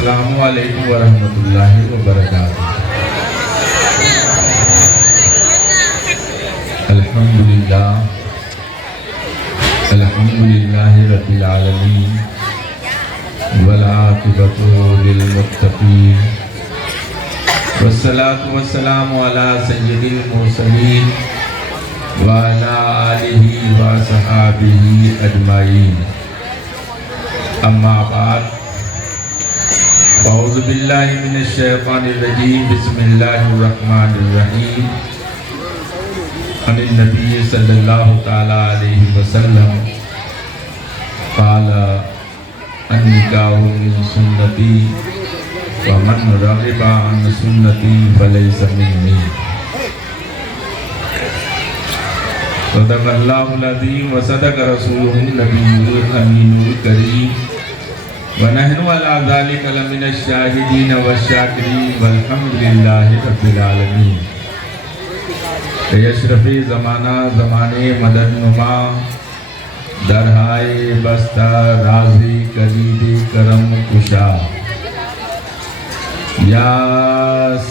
السلام علیکم ورحمۃ اللہ وبرکاتہ۔ الحمدللہ رب العالمین والعاقبۃ للمتقین والصلاة والسلام علی سید المرسلین وعلی آلہ وصحابہ اجمعین، اما بعد، اعوذ باللہ من الشیطان الرجیم، بسم اللہ الرحمن الرحیم، عن النبی صلی اللہ تعالی علیہ وسلم قال النکاح من سنتی ومن رغب عن سنتی فلیس منی۔ صدق اللہ العظیم وصدق رسولہ النبی الامین الکریم، ونحن علی ذلک لمن الشاہدین والشاکرین والحمدللہ رب العالمین۔ اے اشرف زمانہ زمانے مدد نما، درہائے بستہ رازی کلید کرم کشا، یا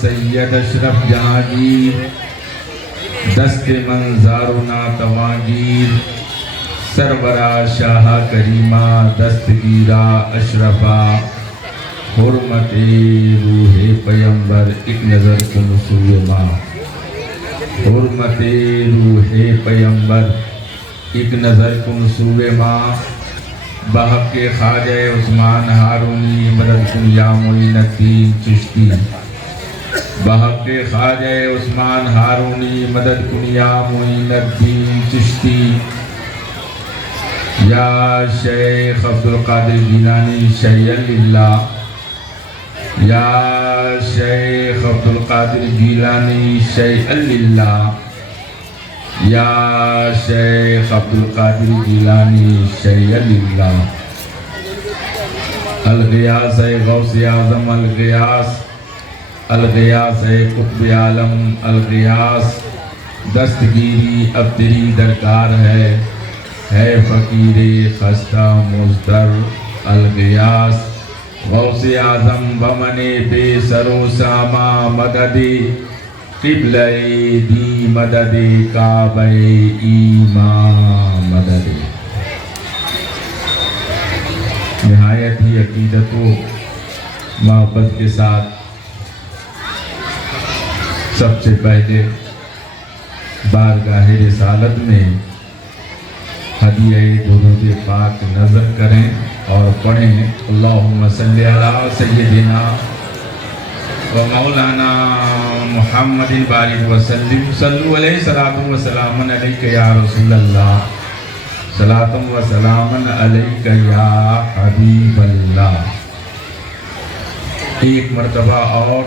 سید اشرف جہانگیر، دست منظارنا توانگیر، سرورا شاہ کریمہ دستگیرہ اشرفا، حرمت روح پیمبر ایک نظر کن سوئے ماں، حرمت روح پیمبر ایک نظر کن سوئے ماں، بحق خواجہ عثمان ہارونی مدد کن یا معین الدین چشتی، بحق خواجہ عثمان ہارونی مدد کن یا معین الدین چشتی، یا شیخ عبدالقادر جیلانی شیع اللہ، یا شیخ عبدالقادر جیلانی شیع اللہ، یا شیخ عبدالقادر جیلانی شیع اللہ، الغیاث غوث اعظم، الغیاث قطب عالم، الغیاث دستگیری اب تیری درکار ہے فقیر خستہ مضطر، الغیاث غوث اعظم بمن بے سر و ساما، مدد قبلہ دی مدد کعبہ ایمان مدد۔ نہایت ہی عقیدت و محبت کے ساتھ سب سے پہلے بارگاہ رسالت میں ہدیہ درود پاک نظر کریں اور پڑھیں، اللہم صلی علی سیدنا و مولانا محمد بارک وسلم، صلو علیہ صلاۃ و سلام علیک یا رسول اللہ، صلاۃ و سلام علیک یا حبیب اللہ۔ ایک مرتبہ اور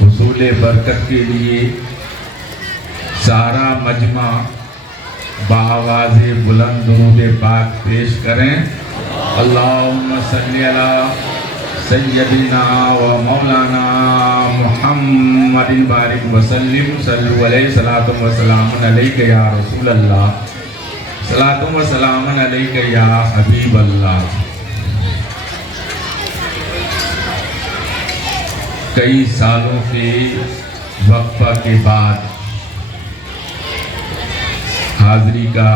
حصول برکت کے لیے سارا مجمع بآواز بلند درود پاک پیش کریں، اللہم صلی علی سیدنا و مولانا محمد بارک وسلم، صلو علیہ صلاۃ و سلام علیک یا رسول اللہ، صلاۃ و سلام علیک یا حبیب اللہ۔ کئی سالوں کے وقفہ کے بعد حاضری کا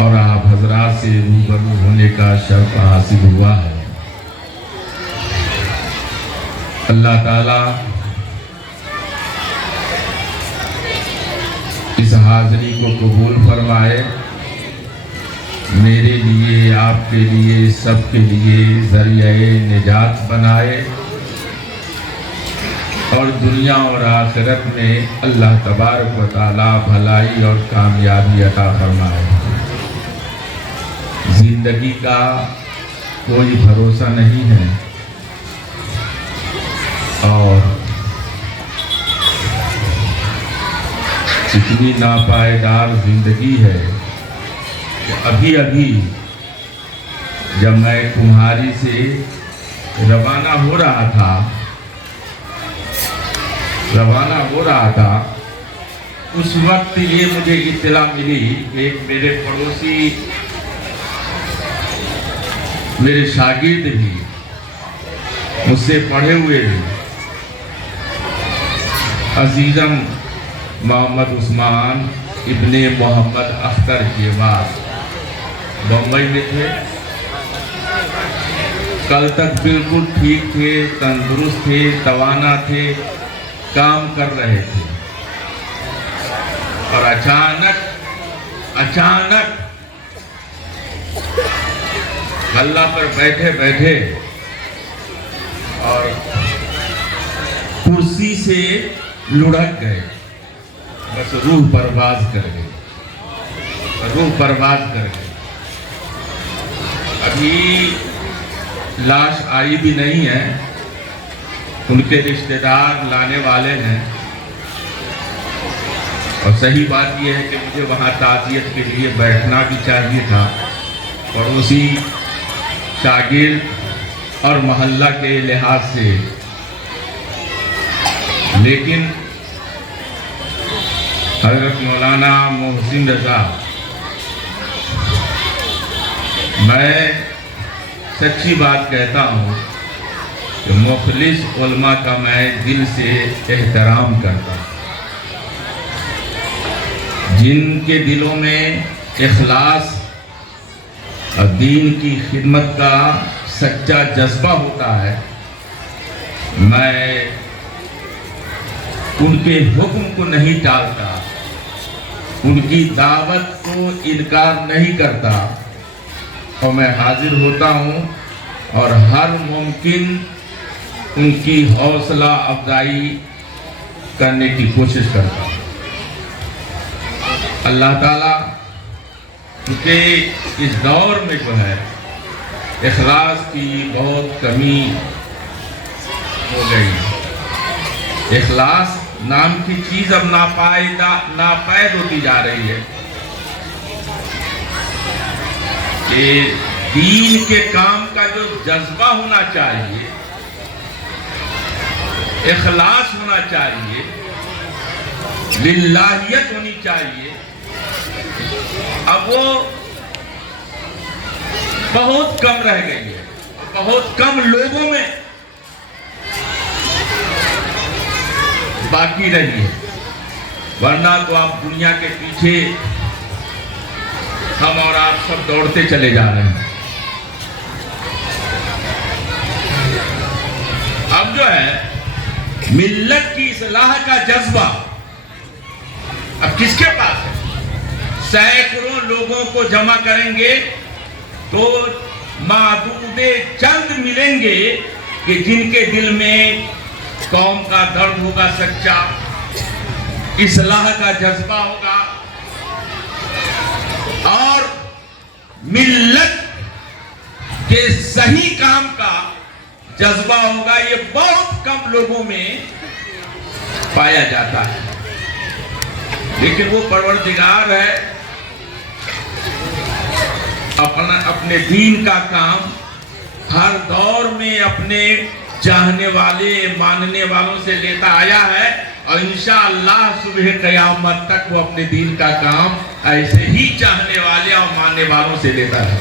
اور آپ حضرات سے روبرو ہونے کا شرف حاصل ہوا ہے۔ اللہ تعالیٰ اس حاضری کو قبول فرمائے، میرے لیے، آپ کے لیے، سب کے لیے ذریعہ نجات بنائے، اور دنیا اور آخرت میں اللہ تبارک و تعالیٰ بھلائی اور کامیابی عطا فرمائے۔ زندگی کا کوئی بھروسہ نہیں ہے، اور اتنی ناپائیدار زندگی ہے کہ ابھی جب میں کمہاری سے روانہ ہو رہا تھا اس وقت یہ مجھے اطلاع ملی کہ ایک میرے پڑوسی، میرے شاگرد بھی مجھ سے پڑھے ہوئے بھی عزیزم محمد عثمان ابن محمد اختر کے بعد بمبئی میں تھے. کل تک بالکل ٹھیک تھے, تندرست تھے, توانا تھے, کام کر رہے تھے, اور اچانک غلہ پر بیٹھے اور کرسی سے لڑک گئے. بس روح پرواز کر گئی. ابھی لاش آئی بھی نہیں ہے, ان کے رشتہ دار لانے والے ہیں. اور صحیح بات یہ ہے کہ مجھے وہاں تعزیت کے لیے بیٹھنا بھی چاہیے تھا, پڑوسی, شاگرد اور محلہ کے لحاظ سے, لیکن حضرت مولانا محسن رضا, میں سچی بات کہتا ہوں کہ مخلص علماء کا میں دل سے احترام کرتا ہوں. جن کے دلوں میں اخلاص اور دین کی خدمت کا سچا جذبہ ہوتا ہے, میں ان کے حکم کو نہیں ٹالتا, ان کی دعوت کو انکار نہیں کرتا, اور میں حاضر ہوتا ہوں اور ہر ممکن ان کی حوصلہ افزائی کرنے کی کوشش کرتا ہوں. اللہ تعالیٰ کیونکہ اس دور میں جو ہے اخلاص کی بہت کمی ہو گئی. اخلاص نام کی چیز اب ناپید ہوتی جا رہی ہے. کہ دین کے کام کا جو جذبہ ہونا چاہیے, اخلاص ہونا چاہیے, للہیت ہونی چاہیے, اب وہ بہت کم رہ گئی ہے, بہت کم لوگوں میں باقی رہی ہے. ورنہ تو آپ دنیا کے پیچھے ہم اور آپ سب دوڑتے چلے جا رہے ہیں. اب جو ہے ملت کی اصلاح کا جذبہ اب کس کے پاس ہے؟ سینکڑوں لوگوں کو جمع کریں گے تو معدود چند ملیں گے کہ جن کے دل میں قوم کا درد ہوگا سچا, اصلاح کا جذبہ ہوگا اور ملت کے صحیح کام کا جذبہ ہوگا. یہ بہت کم لوگوں میں پایا جاتا ہے. لیکن وہ پروردگار ہے, اپنے دین کا کام ہر دور میں اپنے چاہنے والے, ماننے والوں سے لیتا آیا ہے, اور انشاءاللہ صبح قیامت تک وہ اپنے دین کا کام ایسے ہی چاہنے والے اور ماننے والوں سے لیتا ہے.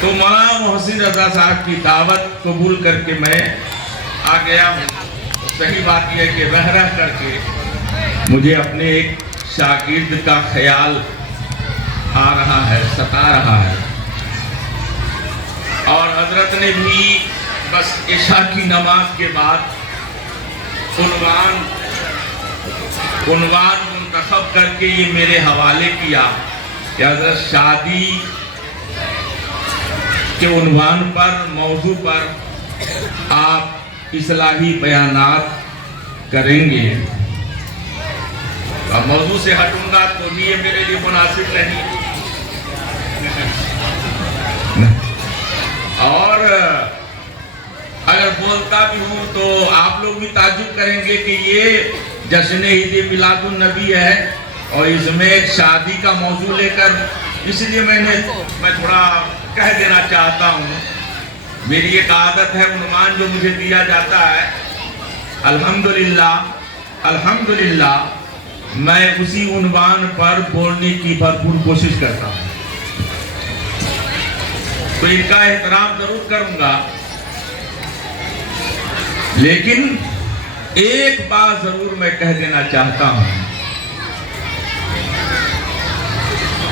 تو مولانا محسن رضا صاحب کی دعوت قبول کر کے میں آ گیا ہوں. صحیح بات یہ ہے کہ رہ کر کے مجھے اپنے ایک شاگرد کا خیال آ رہا ہے, ستا رہا ہے, اور حضرت نے بھی بس عشاء کی نماز کے بعد عنوان منتخب کر کے یہ میرے حوالے کیا کہ حضرت شادی کے عنوان پر, موضوع پر آپ اصلاحی بیانات کریں گے. اب موضوع سے ہٹوں گا تو بھی یہ میرے لیے مناسب نہیں, اور اگر بولتا بھی ہوں تو آپ لوگ بھی تعجب کریں گے کہ یہ جشن عید میلاد النبی ہے اور اس میں ایک شادی کا موضوع لے کر, اس لیے میں تھوڑا کہہ دینا چاہتا ہوں. میری ایک عادت ہے, عنوان جو مجھے دیا جاتا ہے الحمدللہ میں اسی عنوان پر بولنے کی بھرپور کوشش کرتا ہوں. تو ان کا احترام ضرور کروں گا، لیکن ایک بات ضرور میں کہہ دینا چاہتا ہوں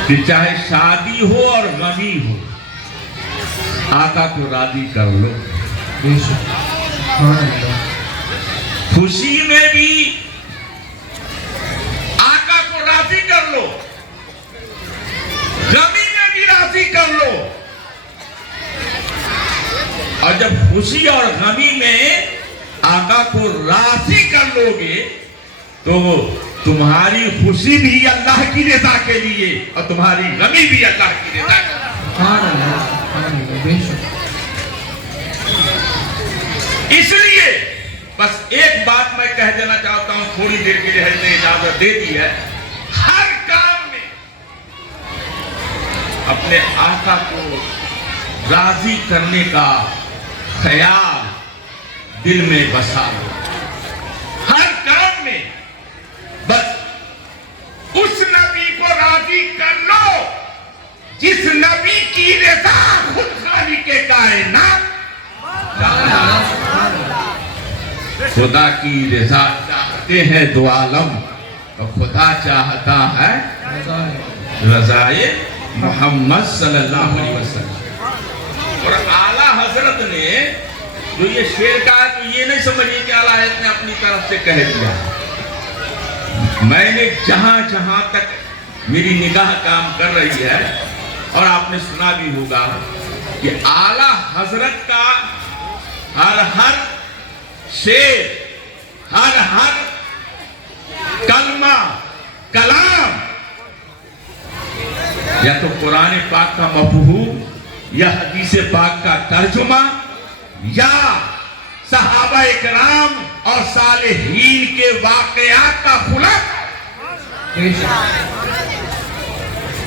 کہ چاہے شادی ہو اور غمی ہو، آقا کو راضی کر لو۔ خوشی میں بھی آقا کو راضی کر لو، غمی میں بھی راضی کر لو، اور جب خوشی اور غمی میں آقا کو راضی کر لو گے تو تمہاری خوشی بھی اللہ کی رضا کے لیے اور تمہاری غمی بھی اللہ کی رضا کے لیے۔ اس لیے بس ایک بات میں کہہ دینا چاہتا ہوں، تھوڑی دیر کے لیے حضرت نے اجازت دے دی ہے، ہر کام میں اپنے آقا کو راضی کرنے کا خیال دل میں بسا لو، ہر کام میں بس اس نبی کو راضی کر لو جس نبی کی رضا خود خالق کائنات خدا کی رضا چاہتے ہیں دو عالم، اور خدا چاہتا ہے رضائے محمد صلی اللہ علیہ وسلم۔ اور اعلیٰ حضرت نے جو یہ شعر کہا تو یہ نہیں سمجھیے کہ اعلیٰ حضرت نے اپنی طرف سے کہہ دیا، میں نے جہاں جہاں تک میری نگاہ کام کر رہی ہے، اور آپ نے سنا بھی ہوگا کہ اعلیٰ حضرت کا ہر شعر، ہر کلمہ کلام یا تو قرآن پاک کا مفہوم یا حدیث پاک کا ترجمہ یا صحابہ اکرام اور صالحین کے واقعات کا خلاصہ۔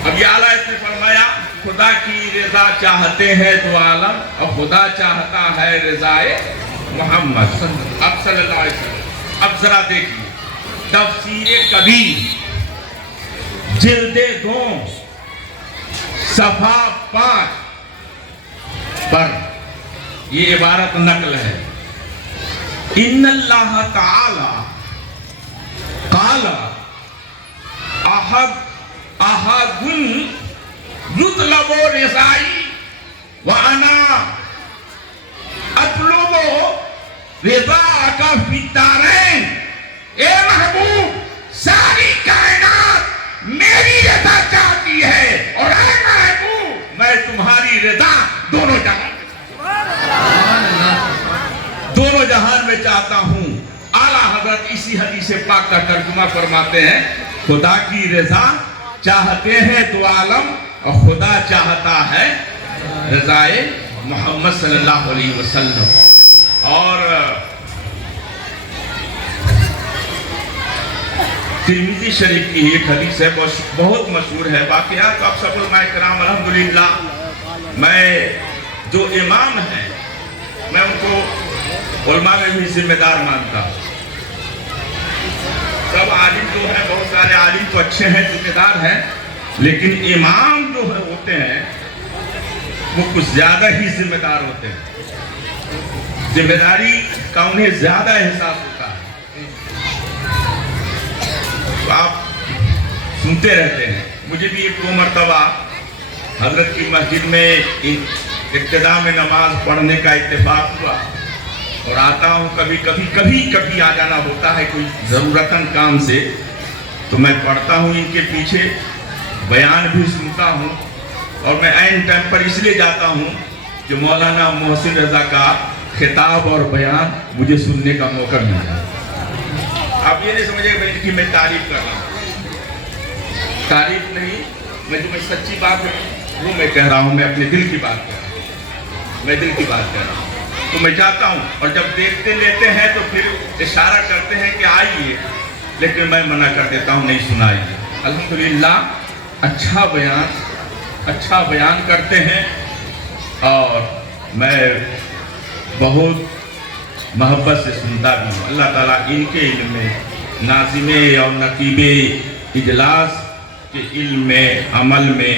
اب یہ اعلیٰ نے فرمایا خدا کی رضا چاہتے ہیں دو عالم، اور خدا چاہتا ہے رضائے محمد اب صلی اللہ علیہ وسلم۔ اب ذرا دیکھیے تفسیر کبیر جلد 2 صفحہ 5 پر یہ عبارت نقل ہے، ان اللہ تعالی قال احد یطلب رضائی وانا اطلب رضاک فی الدارین۔ اے محبوب، ساری کائنات میری رضا چاہتی ہے، اور اے محبوب میں تمہاری رضا دونوں جہان میں چاہتا ہوں۔ اعلیٰ حضرت اسی حدیث پاک کا ترجمہ فرماتے ہیں، خدا کی رضا چاہتے ہیں دو عالم، اور خدا چاہتا ہے رضائے محمد صلی اللہ علیہ وسلم۔ اور ترمذی شریف کی ایک حدیث ہے، بہت مشہور ہے، باقیات آپ سب علماء کرام الحمدللہ، میں جو امام ہیں میں ان کو علماء میں بھی ذمہ دار مانتا ہوں۔ سب عالم جو ہیں، بہت سارے عالم تو اچھے ہیں، ذمہ دار ہیں، لیکن امام جو ہوتے ہیں وہ کچھ زیادہ ہی ذمہ دار ہوتے ہیں، ذمہ داری کا انہیں زیادہ احساس ہوتا ہے۔ تو آپ سنتے رہتے ہیں، مجھے بھی 1-2 مرتبہ حضرت کی مسجد میں ابتدا میں نماز پڑھنے کا اتفاق ہوا، اور آتا ہوں کبھی آ جانا ہوتا ہے کوئی ضرورتاً کام سے، تو میں پڑھتا ہوں ان کے پیچھے، بیان بھی سنتا ہوں، اور میں عین ٹائم پر اس لیے جاتا ہوں کہ مولانا محسن رضا کا خطاب اور بیان مجھے سننے کا موقع مل جائے۔ آپ یہ نہیں سمجھے کہ میں تعریف کر رہا ہوں، تعریف نہیں، میں جو سچی بات ہے وہ میں کہہ رہا ہوں، میں اپنے دل کی بات کر رہا ہوں، میں دل کی بات کر رہا ہوں۔ تو میں جاتا ہوں، اور جب دیکھتے لیتے ہیں تو پھر اشارہ کرتے ہیں کہ آئیے، لیکن میں منع کر دیتا ہوں، نہیں سنائیے۔ الحمدللہ اچھا بیان کرتے ہیں، اور میں بہت محبت سے سنتا بھی ہوں۔ اللہ تعالیٰ ان کے علم میں، ناظم اور نقیب اجلاس کے علم میں، عمل میں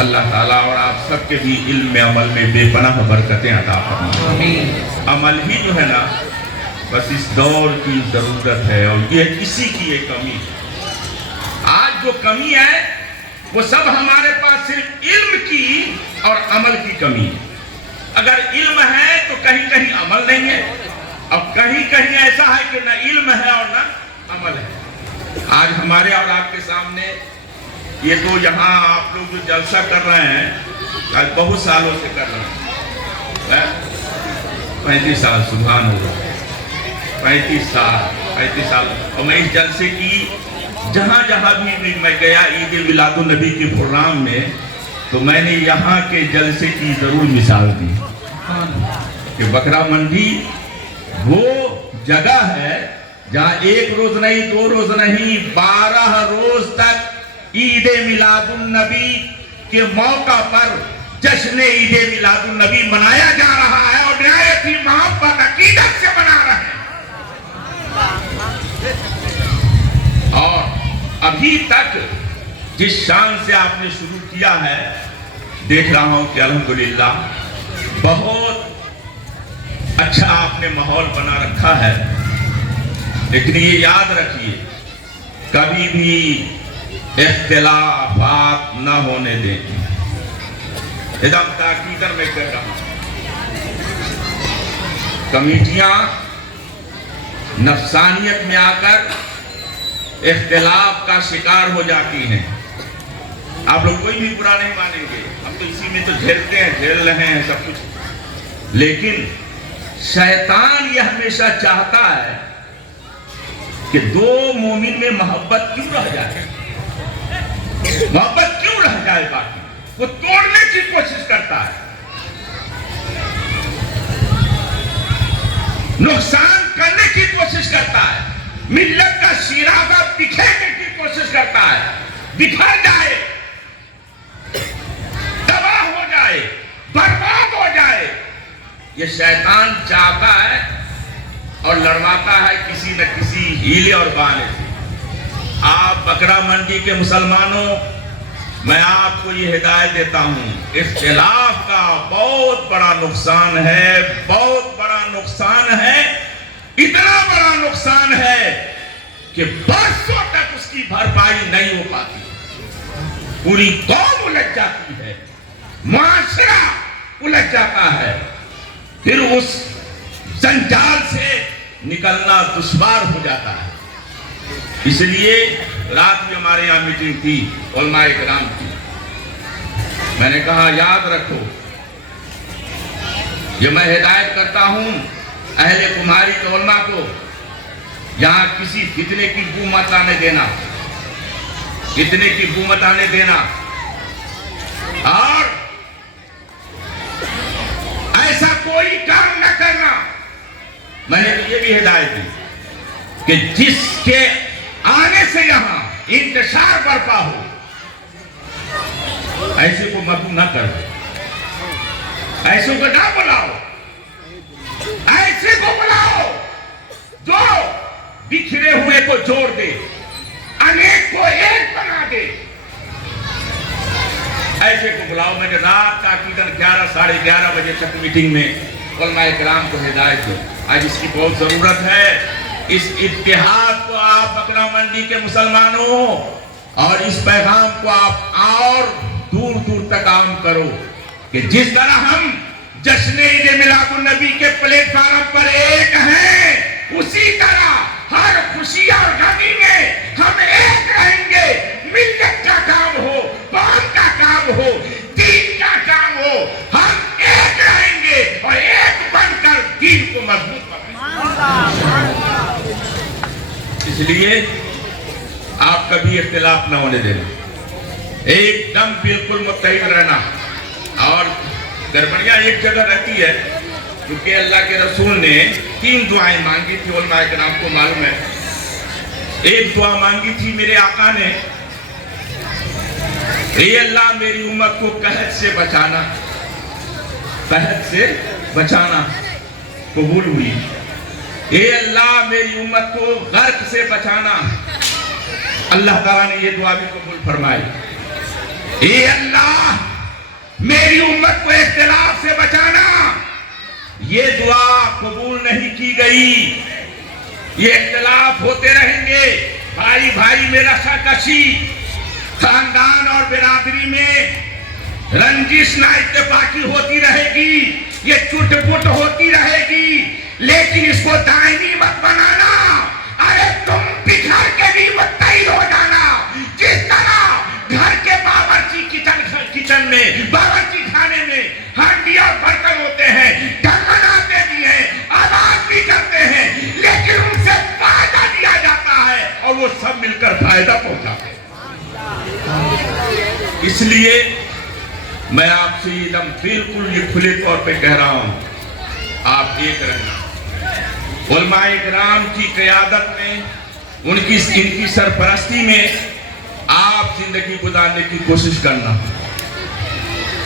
اللہ تعالیٰ اور آپ سب کے بھی علم میں عمل میں بے پناہ برکتیں عطا فرمائے۔ عمل ہی جو ہے نا بس اس دور کی ضرورت ہے، اور یہ کسی کی یہ کمی ہے۔ آج جو کمی ہے وہ سب ہمارے پاس صرف علم کی اور عمل کی کمی ہے۔ اگر علم ہے تو کہیں کہیں عمل نہیں ہے، اب کہیں کہیں ایسا ہے کہ نہ علم ہے اور نہ عمل ہے۔ آج ہمارے اور آپ کے سامنے یہ تو یہاں آپ لوگ جو جلسہ کر رہے ہیں آج بہت سالوں سے کر رہے ہیں، 35 سال سبحان اللہ، 35 سال، اور میں اس جلسے کی جہاں جہاں بھی میں گیا عید میلاد النبی کے پروگرام میں، تو میں نے یہاں کے جلسے کی ضرور مثال دی کہ بکرا منڈی وہ جگہ ہے جہاں ایک روز نہیں، 2 روز نہیں، 12 روز تک عید میلاد النبی کے موقع پر جشن عید میلاد النبی منایا جا رہا ہے، اور نہایت ہی محبت عقیدت سے منا رہے ہیں۔ اور ابھی تک جس شان سے آپ نے شروع کیا ہے، دیکھ رہا ہوں کہ الحمدللہ بہت اچھا آپ نے ماحول بنا رکھا ہے، لیکن یہ یاد رکھیے کبھی بھی اختلافات نہ ہونے دیں۔ ایک دم تاکید میں کر رہا ہوں، کمیٹیاں نفسانیت میں آ کر اختلاف کا شکار ہو جاتی ہیں۔ آپ لوگ کوئی بھی برا نہیں مانیں گے، ہم تو اسی میں تو جھیلتے ہیں، جھیل رہے ہیں سب کچھ، لیکن شیطان یہ ہمیشہ چاہتا ہے کہ 2 مومن میں محبت کیوں رہ جائے، محبت کیوں رہ جائے، باقی وہ توڑنے کی کوشش کرتا ہے، نقصان کرنے کی کوشش کرتا ہے، ملت کا شیرازہ بکھیرنے کی کوشش کرتا ہے، بکھر جائے، تباہ ہو جائے، برباد ہو جائے۔ یہ شیطان چاہتا ہے اور لڑواتا ہے کسی نہ کسی ہیلے اور بہانے سے۔ آپ بکرا منڈی کے مسلمانوں، میں آپ کو یہ ہدایت دیتا ہوں، اختلاف کا بہت بڑا نقصان ہے، بہت بڑا نقصان ہے، اتنا بڑا نقصان ہے کہ برسوں تک اس کی بھرپائی نہیں ہو پاتی، پوری قوم الجھ جاتی ہے، معاشرہ الجھ جاتا ہے، پھر اس جنجال سے نکلنا دشوار ہو جاتا ہے۔ اس لیے رات میں ہمارے یہاں میٹنگ تھی، علماء کرام کی، میں نے کہا یاد رکھو، یہ میں ہدایت کرتا ہوں اہل کماری کے علماء کو، یہاں کسی فتنے کی بو مت آنے دینا، فتنے کی بو مت آنے دینا، اور ایسا کوئی کام نہ کرنا۔ میں نے تو یہ بھی ہدایت دی کہ جس کے آنے سے یہاں انتشار برپا ہو، ایسے کو مدعو نہ کرو، ایسے کو نہ بلاؤ، ایسے کو بلاؤ جو بکھرے ہوئے کو جوڑ دے، انیک کو ایک بنا دے، ایسے کو بلاؤ۔ میں نے رات تقریباً 11 ساڑھے 11 بجے تک میٹنگ میں علماء کرام کو ہدایت دی۔ آج اس کی بہت ضرورت ہے، اس اتحاد کو آپ بکرا منڈی کے مسلمانوں، اور اس پیغام کو آپ اور دور دور تک عام کرو کہ جس طرح ہم جشن عید میلاد النبی کے پلیٹ فارم پر ایک ہیں، اسی طرح ہر خوشی اور غمی میں ہم ایک رہیں گے۔ ملت کا کام ہو، قوم کا کام ہو، دین کا کام ہو، ہم ایک رہیں گے اور ایک بن کر دین کو مضبوط کریں گے۔ اس لیے آپ کبھی اختلاف نہ ہونے دینا، ایک دم بالکل متحد رہنا۔ اور گڑبڑیاں ایک جگہ رہتی ہے، کیونکہ اللہ کے رسول نے 3 دعائیں مانگی تھی، علماء کرام کو معلوم ہے۔ ایک دعا مانگی تھی میرے آقا نے، اے اللہ میری امت کو قحط سے بچانا، قحط سے بچانا، قبول ہوئی۔ اے اللہ میری امت کو غرق سے بچانا، اللہ تعالیٰ نے یہ دعا بھی قبول فرمائی۔ اے اللہ میری امت کو اختلاف سے بچانا. یہ دعا قبول نہیں کی گئی. یہ اختلاف ہوتے رہیں گے، بھائی بھائی میں رشا کشی، خاندان اور برادری میں رنجش نہ اتفاقی ہوتی رہے گی، یہ چٹ پٹ ہوتی رہے گی، لیکن اس کو دائمی مت بنانا. ارے تم بکھر کے بھی متحد ہو جانا. جس طرح گھر کے باورچی کچن میں، باورچی خانے میں ہانڈی اور برتن ہوتے ہیں، ڈھکناتے بھی ہیں، آباد بھی کرتے ہیں، لیکن ان سے فائدہ دیا جاتا ہے اور وہ سب مل کر فائدہ پہنچاتے ہیں. اس لیے میں آپ سے ایک دم بالکل یہ کھلے طور پہ کہہ رہا ہوں، آپ ایک رہنا. علماء کرام کی قیادت میں، ان کی سرپرستی میں آپ زندگی گزارنے کی کوشش کرنا.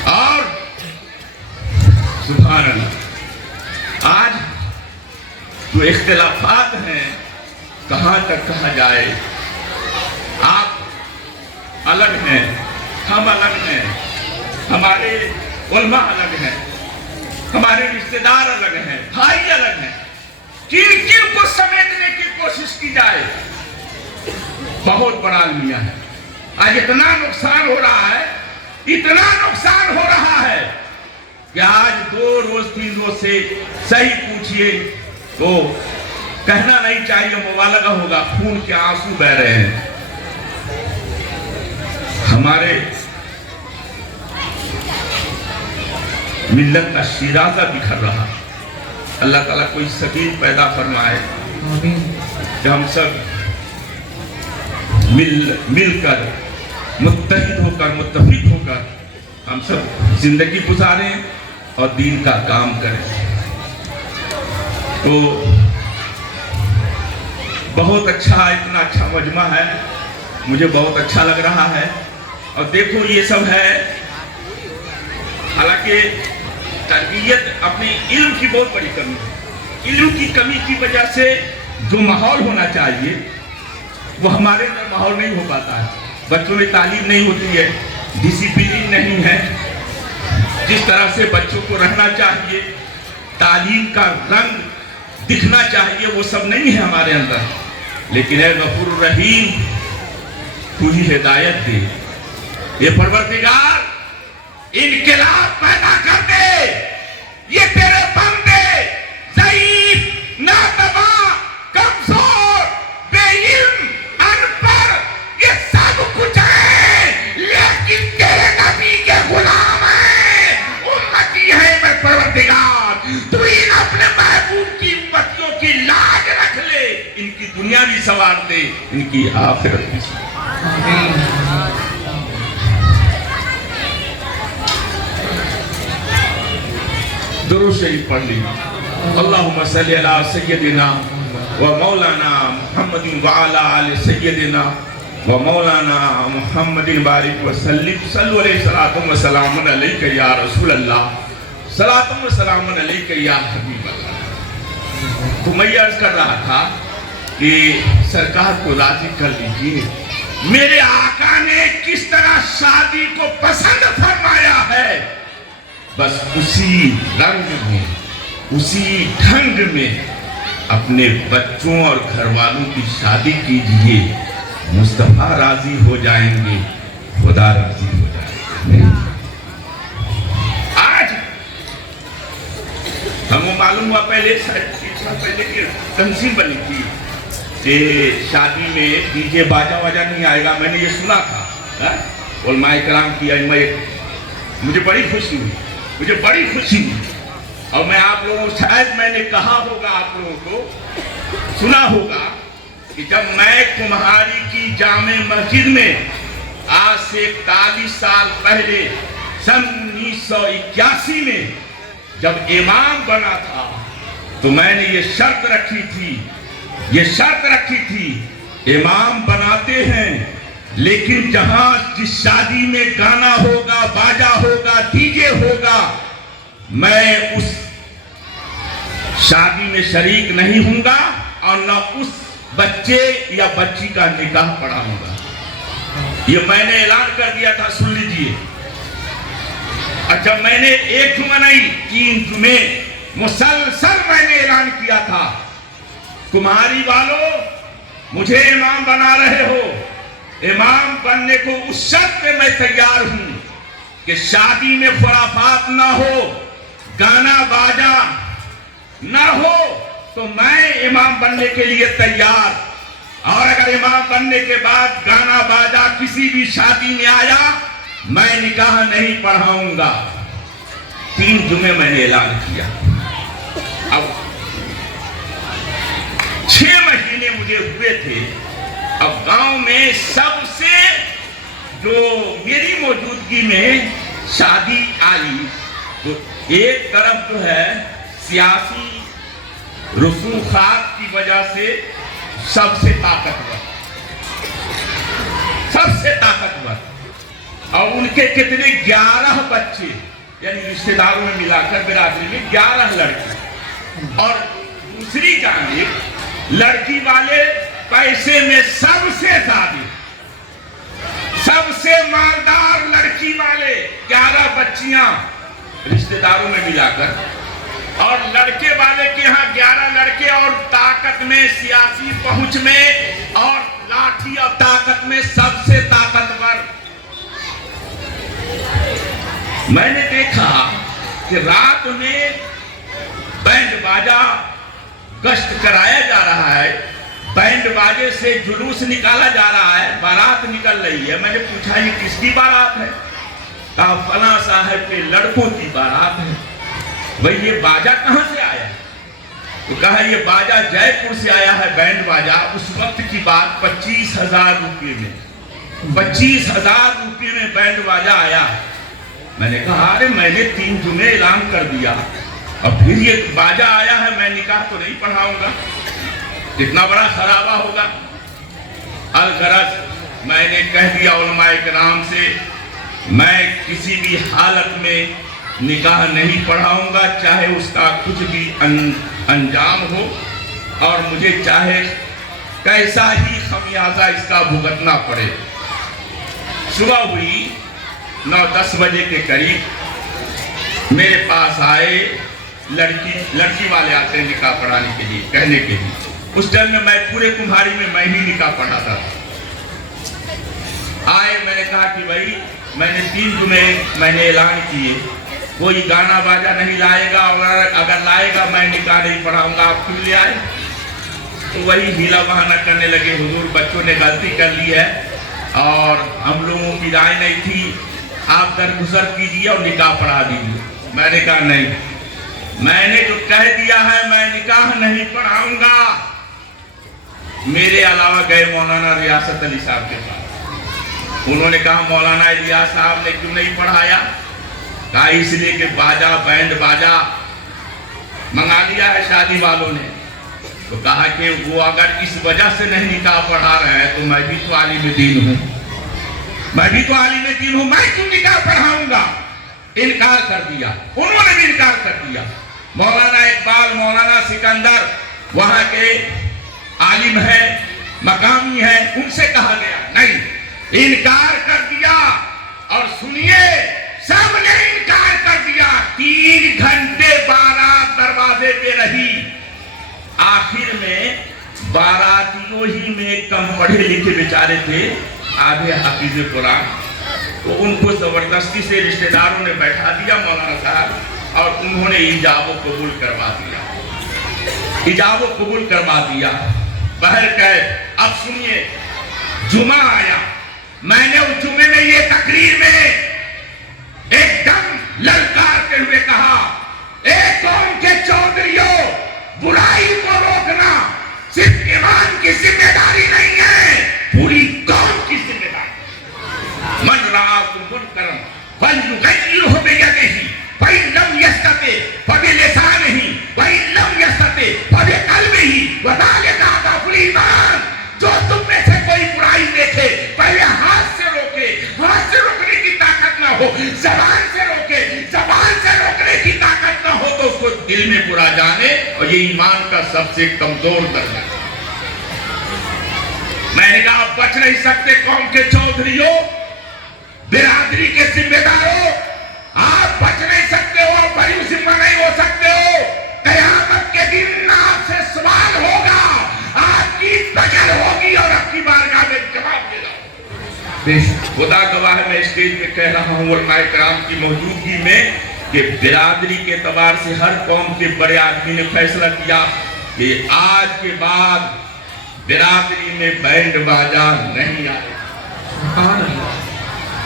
اور سبحان اللہ، آج جو اختلافات ہیں کہاں تک کہا جائے. آپ الگ ہیں، ہم الگ ہیں، ہمارے علماء الگ ہیں، ہمارے رشتہ دار الگ ہیں، بھائی الگ ہیں. کن کن کو سمیٹنے کی کوشش کی جائے. بہت بڑا المیہ ہے. آج اتنا نقصان ہو رہا ہے، اتنا نقصان ہو رہا ہے کہ آج 2 روز 3 روز سے صحیح پوچھئے تو کہنا نہیں چاہیے، مبالغہ ہوگا، خون کے آنسو بہ رہے ہیں. ہمارے ملت کا شیرازہ بکھر رہا. اللہ تعالیٰ کوئی سبیل پیدا فرمائے کہ ہم سب مل کر، متحد ہو کر، متفق ہو کر ہم سب زندگی گزاریں اور دین کا کام کریں. تو بہت اچھا، اتنا اچھا مجمع ہے، مجھے بہت اچھا لگ رہا ہے. اور دیکھو یہ سب ہے، حالانکہ تربیت اپنی علم کی بہت بڑی کمی ہے. علم کی کمی کی وجہ سے جو ماحول ہونا چاہیے وہ ہمارے اندر ماحول نہیں ہو پاتا ہے. بچوں میں تعلیم نہیں ہوتی ہے، ڈسپلن نہیں ہے. جس طرح سے بچوں کو رہنا چاہیے، تعلیم کا رنگ دکھنا چاہیے، وہ سب نہیں ہے ہمارے اندر. لیکن اے غفور الرحیم، تو ہی ہدایت دے. یہ پروردگار انقلاب پیدا کر دے. یہ تیرے بندے ضعیف، ناتواں، کمزور، بے علم، ان پڑھ، یہ سب کچھ ہیں، لیکن تیرے نبی کے غلام ہیں، امتی ہیں. میں پروردگار، تو ان اپنے محبوب کی امتیوں کی لاج رکھ لے. ان کی دنیا بھی سنوار دے، ان کی آخرت بھی سنوار دے. درود شریف پڑھ لی. اللہم صلی علی سیدنا و مولانا محمد وعلا آل سیدنا و مولانا محمد بارک وسلم. صلو علیہ الصلاۃ والسلام علیک یا رسول اللہ، صلاۃ والسلام علیک یا حبیب اللہ. تو میں یہ عرض کر رہا تھا کہ سرکار کو راضی کر لیجئے. میرے آقا نے کس طرح شادی کو پسند فرمایا ہے، بس اسی رنگ میں، اسی ڈھنگ میں اپنے بچوں اور گھر والوں کی شادی کیجئے. مصطفیٰ راضی ہو جائیں گے، خدا راضی ہو جائے گا. آج ہمیں معلوم ہوا، پہلے کی تنظیم بنی تھی کہ شادی میں ڈی جے باجا واجا نہیں آئے گا. میں نے یہ سنا تھا علماء کرام کی. مجھے بڑی خوشی ہوئی، مجھے بڑی خوشی ہوئی. اور میں آپ لوگوں، شاید میں نے کہا ہوگا، آپ لوگوں کو سنا ہوگا کہ جب میں کمہاری کی جامع مسجد میں آج سے 41 سال پہلے سن 1981 میں جب امام بنا تھا تو میں نے یہ شرط رکھی تھی، امام بناتے ہیں لیکن جہاں جس شادی میں گانا ہوگا، باجا ہوگا، ڈی جے ہوگا، میں اس شادی میں شریک نہیں ہوں گا اور نہ اس بچے یا بچی کا نکاح پڑھاؤں گا. یہ میں نے اعلان کر دیا تھا، سن لیجئے۔ اچھا، میں نے ایک جمعہ نہیں 3 جمعے مسلسل میں نے اعلان کیا تھا، کمہاری والوں مجھے امام بنا رہے ہو، امام بننے کو اس شرط پہ میں تیار ہوں کہ شادی میں خرافات نہ ہو، گانا باجا نہ ہو، تو میں امام بننے کے لیے تیار۔ اور اگر امام بننے کے بعد گانا باجا کسی بھی شادی میں آیا، میں نکاح نہیں پڑھاؤں گا۔ 3 جمعے میں نے اعلان کیا۔ اب 6 مہینے مجھے ہوئے تھے۔ اب گاؤں میں سب سے جو میری موجودگی میں شادی آئی، تو ایک طرف جو ہے سیاسی رسوخات کی وجہ سے سب سے طاقتور اور ان کے کتنے 11 بچے، یعنی رشتہ داروں میں ملا کر برادری میں 11 لڑکی، اور دوسری جانب لڑکی والے پیسے میں سب سے زیادہ، سب سے مالدار لڑکی والے 11 بچیاں رشتہ داروں میں ملا کر، اور لڑکے والے کے ہاں 11 لڑکے، اور طاقت میں، سیاسی پہنچ میں اور لاٹھی اور طاقت میں سب سے طاقتور۔ میں نے دیکھا کہ رات میں بینڈ باجا گشت کرایا جا رہا ہے، بینڈ باجے سے جلوس نکالا جا رہا ہے، بارات نکل رہی ہے۔ میں نے پوچھا یہ کس کی بارات ہے؟ کہا فلاں صاحب کے لڑکوں کی بارات ہے۔ بھئی یہ باجا کہاں سے آیا؟ تو کہا یہ باجا جے پور سے آیا ہے، بینڈ باجا۔ اس وقت کی بات 25,000 روپے میں، 25,000 روپے میں بینڈ باجا آیا۔ میں نے کہا ارے میں نے 3 جمعے اعلان کر دیا، اور پھر یہ باجا آیا ہے، میں نکاح تو نہیں پڑھاؤں گا، کتنا بڑا خرابہ ہوگا۔ الغرض میں نے کہہ دیا علماء کرام سے، میں کسی بھی حالت میں نکاح نہیں پڑھاؤں گا، چاہے اس کا کچھ بھی انجام ہو، اور مجھے چاہے کیسا ہی خمیازہ اس کا بھگتنا پڑے۔ صبح ہوئی 9-10 بجے کے قریب میرے پاس آئے، لڑکی والے آتے ہیں نکاح پڑھانے کے لیے، کہنے کے لیے۔ اس ٹائم میں پورے کمہاری میں ہی نکاح پڑھاتا تھا۔ آئے، میں نے کہا کہ بھائی میں نے 3 جمعے میں نے اعلان کیے، کوئی گانا باجا نہیں لائے گا، اور اگر لائے گا میں نکاح نہیں پڑھاؤں گا، آپ کیوں لے آئے؟ تو وہی ہیلا بہانہ کرنے لگے، حضور بچوں نے غلطی کر لی ہے اور ہم لوگوں کی رائے نہیں تھی، آپ درگزر کیجیے اور نکاح پڑھا دیجیے۔ میں نے کہا نہیں، میں نے جو کہہ دیا ہے میں نکاح نہیں پڑھاؤں گا۔ میرے علاوہ گئے مولانا ریاست علی صاحب کے پاس، انہوں نے کہا مولانا الیاس صاحب نے کیوں نہیں پڑھایا؟ کہا اس لیے کہ باجا بینڈ باجا منگا لیا ہے شادی والوں نے۔ تو کہا کہ وہ اگر اس وجہ سے نہیں نکاح پڑھا رہے ہیں تو میں بھی تو عالم دین ہوں، میں کیوں نکاح پڑھاؤں گا؟ انکار کر دیا، انہوں نے بھی انکار کر دیا۔ مولانا اقبال، مولانا سکندر وہاں کے عالم ہیں، مقامی ہیں، ان سے کہا گیا نہیں، انکار کر دیا۔ اور سنیے، سب نے انکار کر دیا۔ 3 گھنٹے بارات دروازے پہ رہی۔ آخر میں باراتیوں ہی میں کم پڑھے لکھے بیچارے تھے، آدھے حافظ قرآن، تو ان کو زبردستی سے رشتہ داروں نے بیٹھا دیا مولانا صاحب، اور انہوں نے ایجاب و قبول کروا دیا، بہرکیف اب سنیے، جمعہ آیا، میں نے اس جمعے میں یہ تقریر میں ایک دم للکارتے ہوئے کہا، اے قوم کے چودھریوں، برائی کو روکنا صرف امام کی ذمہ داری نہیں ہے، پوری قوم کی ذمہ داری۔ من رآکم منکرا فلیغیرہ بیدہ فإن لم یستطع فبلسانہ وإن لم یستطع فبقلبہ وذلک اضعف الایمان۔ جو تم میں سے کوئی برائی دیکھے پہلے ہاتھ سے روکے، ہاتھ سے روکنے کی طاقت نہ ہو، زبان سے روکے، زبان سے روکنے کی طاقت نہ ہو تو اس کو دل میں برا جانے، اور یہ ایمان کا سب سے کمزور درجہ ہے۔ میں نے کہا آپ بچ نہیں سکتے قوم کے چودھریوں، برادری کے ذمہ داروں، آپ بچ نہیں سکتے ہو، آپ بری ذمہ نہیں ہو سکتے ہو. قیامت کے دن آپ سے سوال ہوگا، آپ کی تجل ہوگی اور آپ کی بارگاہ میں جواب دے گا. خدا گواہ ہے میں اسٹیج پہ کہہ رہا ہوں علماء کرام کی موجودگی میں کہ برادری کے اعتبار سے ہر قوم کے بڑے آدمی نے فیصلہ کیا کہ آج کے بعد برادری میں بینڈ باجا نہیں آئے.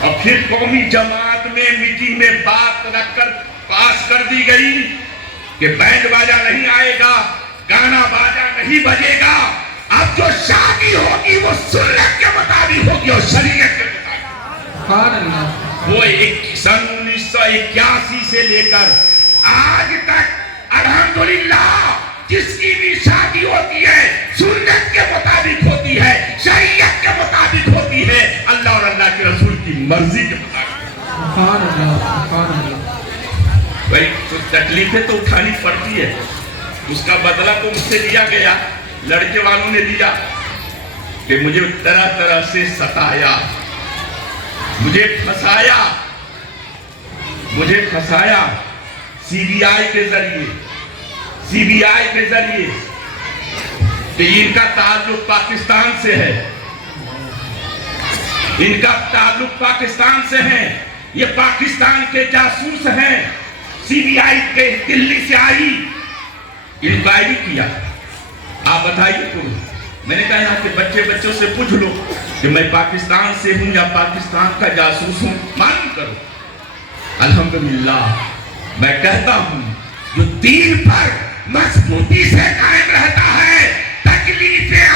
اور پھر قومی جماعت میں میٹنگ میں بات رکھ کر پاس کر دی گئی کہ بینڈ باجا نہیں آئے گا، گانا باجا نہیں بجے گا. اب جو شادی ہوگی وہ سنت کے مطابق ہوگی اور شریعت کے مطابق. وہ سن 1981 سے لے کر آج تک الحمدللہ جس کی بھی شادی ہوتی ہے سنت کے مطابق ہوتی ہے، شریعت کے مطابق ہوتی ہے، اللہ اور اللہ کے رسول کی مرضی کے مطابق. بھائی کچھ تکلیفیں تو اٹھانی پڑتی ہے، اس کا بدلہ تو مجھ سے لیا گیا، لڑکے والوں نے دیا کہ مجھے طرح طرح سے ستایا، مجھے پھنسایا سی بی آئی کے ذریعے کہ ان کا تعلق پاکستان سے ہے، ان کا تعلق پاکستان سے ہے، یہ پاکستان کے جاسوس ہیں. سی بی آئی کے دلی سے آئی، انکوائری کیا، آپ بتائیے تو. میں نے کہا یہاں کے بچوں سے پوچھ لو کہ میں پاکستان سے ہوں یا پاکستان کا جاسوس ہوں، معلوم کرو. الحمدللہ میں کہتا ہوں جو دین پر مضبوطی سے قائم رہتا ہے تکلیفیں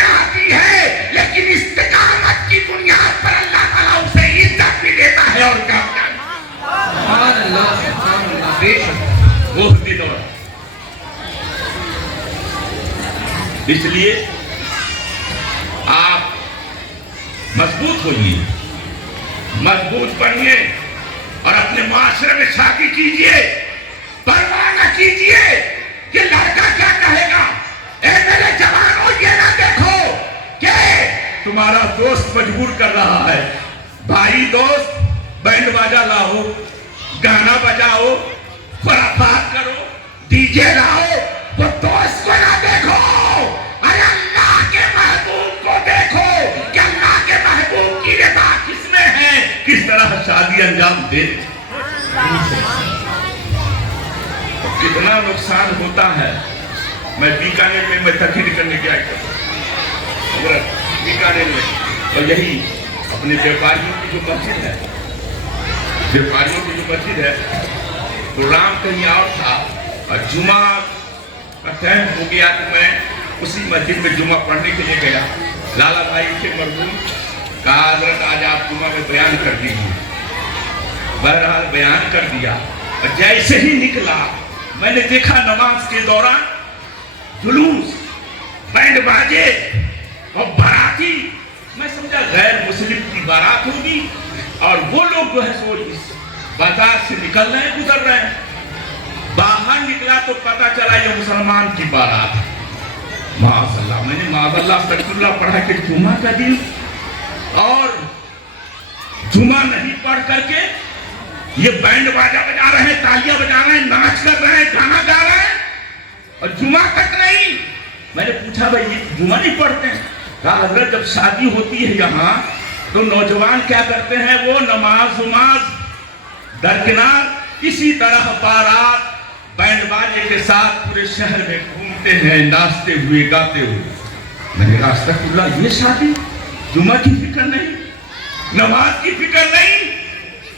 آتی ہے لیکن استقامت کی بنیاد پر اللہ تعالیٰ اسے عزت بھی دیتا ہے اور کامیابی. وہ دن اور اس لیے آپ مضبوط ہوئیے، مضبوط بنیے اور اپنے معاشرے میں شادی کیجئے. پرواہ نہ کیجئے کہ لڑکا کیا کہے گا. اے میرے جوانوں یہ نہ دیکھو کہ تمہارا دوست مجبور کر رہا ہے، بھائی دوست بینڈ باجا لاؤ، گانا بجاؤ، خرافات کرو، ڈی جے لاؤ. وہ دوست کو نہ دیکھو، ارے اللہ کے محبوب کو دیکھو کہ اللہ کے محبوب کی رضا کس میں ہے، کس طرح شادی انجام دے. کتنا نقصان ہوتا ہے. میں بیکانیر میں تقریر کرنے گیا بیکانیر میں، اور یہی اپنے بیوپاریوں کی جو مسجد ہے پروگرام کہیں اور تھا اور جمعہ کا ٹائم ہو گیا تو میں اسی مسجد میں جمعہ پڑھنے کے لیے گیا. لالا بھائی کے مرحوم کہا حضرت آج آپ جمعہ میں بیان کر دیجیے. بہرحال بیان کر دیا اور جیسے ہی نکلا میں نے دیکھا نماز کے دوران جلوس، بینڈ باجے اور باراتی. میں سمجھا غیر مسلم کی بارات ہوگی اور وہ لوگ جو ہے سو اس بازار سے نکل رہے ہیں، گزر رہے ہیں. باہر نکلا تو پتا چلا یہ مسلمان کی بارات ہے. معاذ اللہ، میں نے معاذ اللہ استغفر اللہ پڑھا کہ جمعہ کا دن اور جمعہ نہیں پڑھ کر کے یہ بینڈ باجا بجا رہے ہیں، تالیاں بجا رہے ہیں، ناچ کر رہے ہیں، گانا گا رہے ہیں اور جمعہ تک نہیں. میں نے پوچھا بھائی یہ جمعہ نہیں پڑھتے ہیں؟ کہا حضرت جب شادی ہوتی ہے یہاں تو نوجوان کیا کرتے ہیں، وہ نماز درکنار اسی طرح بارات بینڈ باجے کے ساتھ پورے شہر میں گھومتے ہیں، ناچتے ہوئے گاتے ہوئے. میں نے کہا استغفر اللہ، یہ شادی جمعہ کی فکر نہیں، نماز کی فکر نہیں.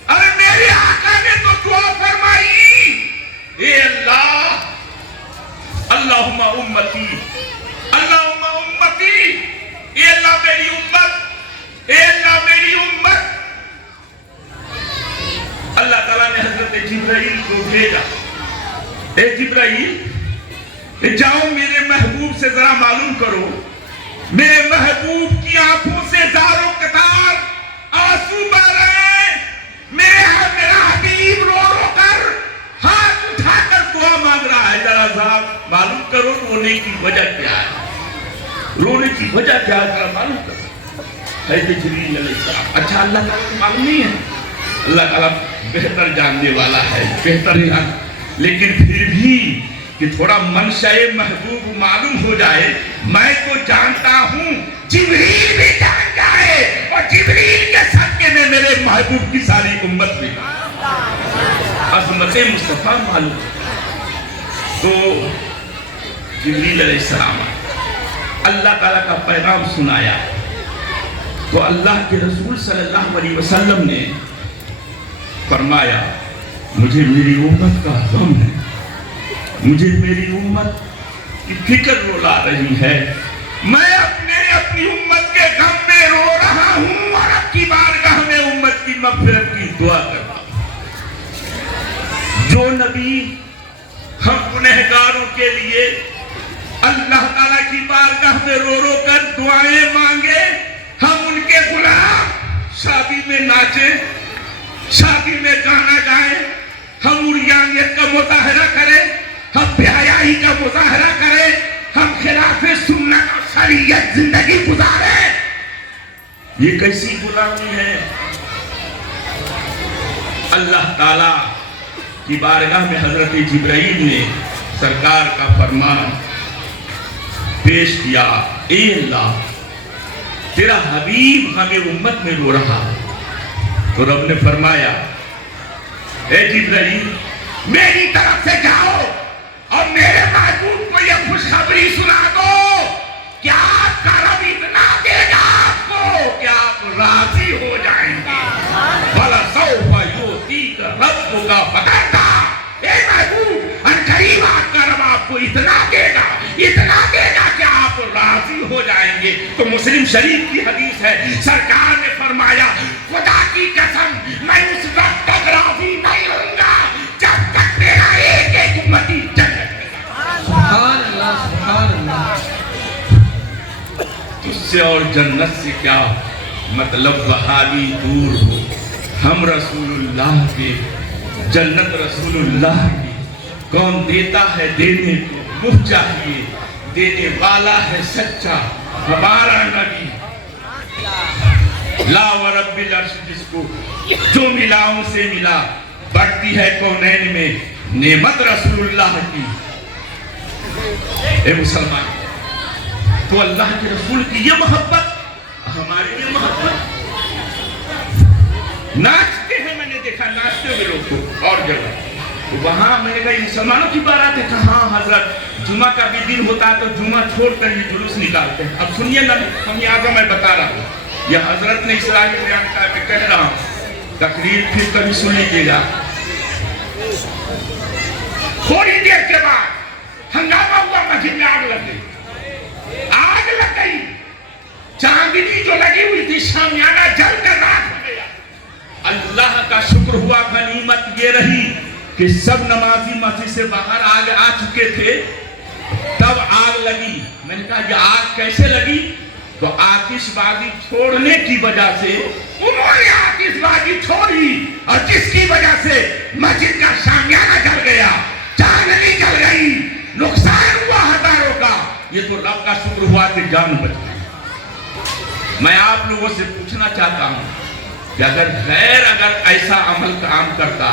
ارے میرے آقا نے تو دعا فرمائی، اے اللہ اللہم امتی، اللہم امتی، اے اللہ میری امت، اے اللہ میری امت. اللہ تعالیٰ نے حضرت جبرائیل کو بھیجا. اے جبرائیل جاؤ میرے محبوب سے ذرا معلوم کرو، میرے محبوب کی آنکھوں سے زار و قطار آنسو بہ رہے ہیں، میرا حبیب رو رو کر ہاتھ اٹھا کر دعا مانگ رہا ہے، ذرا معلوم کرو رونے کی وجہ کیا ہے. رونے کی وجہ کیا ہے معلوم کر ہے جبریل علیہ السلام. اچھا اللہ تعالیٰ کو معلوم نہیں ہے؟ اللہ تعالیٰ بہتر جاننے والا ہے, بہتر جان, لیکن پھر بھی کہ تھوڑا منشأ محبوب معلوم ہو جائے. میں تو جانتا ہوں, جبریل بھی جان جائے, اور جبریل کے صدقے میں میرے محبوب کی ساری امت بھی عظمت مصطفیٰ معلوم. تو جبریل علیہ السلام اللہ تعالیٰ کا پیغام سنایا تو اللہ کے رسول صلی اللہ علیہ وسلم نے فرمایا مجھے میری امت کا غم ہے, مجھے میری امت کی فکر رلا رہی ہے, میں اپنی امت کے غم میں رو رہا ہوں اور اب کی بارگاہ میں امت کی مغفرت کی دعا کر رہا ہوں. جو نبی ہم گنہگاروں کے لیے اللہ تعالیٰ کی بارگاہ میں رو رو کر دعائیں مانگے, ہم ان کے غلام شادی میں ناچیں, شادی میں گانا گائیں, ہم عریانیت کا مظاہرہ کریں, ہم بے حیائی کا مظاہرہ کریں, ہم خلاف سنت اور شریعت زندگی گزاریں, یہ کیسی غلامی ہے؟ اللہ تعالیٰ کی بارگاہ میں حضرت جبرائیل نے سرکار کا فرمان پیش کیا, اے اللہ تیرا حبیب ہمیں امت میں رو رہا. تو رب نے فرمایا اے جبرائیل میری طرف سے جاؤ اور میرے محبوب کو یہ خوشخبری سنا دو کہ آپ کا رب اتنا دے گا آپ کو کہ آپ راضی ہو جائیں گے. فَلَسَوْفَ يُؤْتِيكَ رَبُّكَ فَتَرْضَىٰ. اے محبوب عنقریب آپ کا رب آپ کو اتنا دے گا کہ آپ راضی ہو جائیں گے. تو مسلم شریف کی حدیث ہے, سرکار نے فرمایا خدا کی قسم میں اس وقت تک راضی نہیں ہوں گا جب تک میرا ایک ایک امتی جنت میں. سبحان اللہ سبحان اللہ. تجھ سے اور جنت سے کیا مطلب وہابی دور ہو, ہم رسول اللہ کے, جنت رسول اللہ کی. کون دیتا ہے دینے کو مفت چاہیے, دینے والا ہے سچا ہمارا نبی. لا ورب العرش جس کو جو ملا ان سے ملا, بڑھتی ہے کونین میں نعمت رسول اللہ کی. اے مسلمان, تو اللہ کے رسول کی یہ محبت ہمارے لیے محبت. ناچتے ہیں, میں نے دیکھا ناچتے ہوئے لوگ کو اور جگہ, وہاں میں نے کہا یہ مسلمانوں کی بارات ہے. کہاں حضرت جمعہ کا بھی دن ہوتا ہے تو جمعہ چھوڑ کر یہ جلوس نکالتے ہیں. اب سنیے نا, ہم یہاں کا میں بتا رہا ہوں, یہ حضرت نے اسرائیل بیان کہا, میں کہہ رہا ہوں, تقریر پھر کبھی سن لیجیے گا. تھوڑی دیر کے بعد ہنگامہ ہوا, مسجد میں آگ لگ گئی. آگ لگ گئی, چاندنی جو لگی ہوئی تھی شامیانہ جل کر راکھ ہو گیا. اللہ کا شکر ہوا, غنیمت یہ رہی کہ سب نمازی مسجد سے باہر آ چکے تھے, تب آگ لگی. میں نے کہا یہ آگ کیسے لگی؟ تو آتش بازی چھوڑنے کی وجہ سے انہوں نے آتش بازی چھوڑی, اور جس کی وجہ سے مسجد کا شامیانہ جل گیا, چاندنی جل گئی, نقصان ہوا ہزاروں کا. یہ تو رب کا شکر ہوا کہ جان بچ گئی. میں آپ لوگوں سے پوچھنا چاہتا ہوں کہ اگر غیر ایسا عمل کام کرتا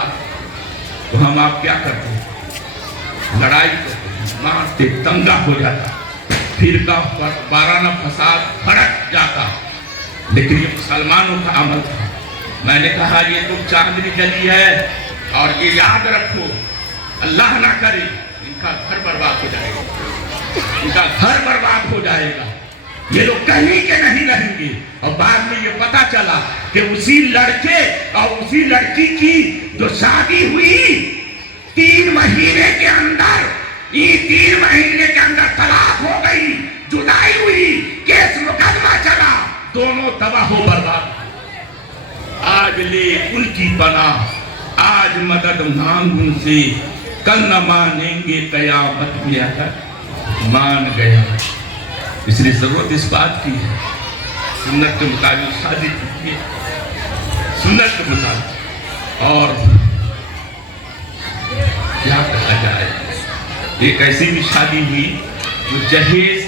تو ہم آپ کیا کرتے؟ لڑائی کرتے, مارتے, دنگا ہو جاتا, فرقہ وارانہ فساد بھڑک جاتا. لیکن یہ مسلمانوں کا عمل تھا. میں نے کہا یہ تو چاندنی جلی ہے, اور یہ یاد رکھو اللہ نہ کرے ان کا گھر برباد ہو جائے گا, ان کا گھر برباد ہو جائے گا. یہ لوگ کہیں کے نہیں رہیں گے. اور بعد میں یہ پتا چلا کہ اسی لڑکے اور اسی لڑکی کی جو شادی ہوئی 3 مہینے کے اندر, یہ 3 مہینے کے اندر طلاق ہو گئی, جدائی ہوئی, کیس مقدمہ چلا, دونوں تباہ و برباد. آج لے ان کی پناہ, آج مدد مانگ ان سے, کل نہ مانیں گے قیامت میں اگر مان گیا. اس لیے ضرورت اس بات کی ہے سنت کے مطابق شادی کیجیے, سنت کے مطابق. اور کیا کہا جائے, ایک ایسی بھی شادی ہوئی جو جہیز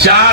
4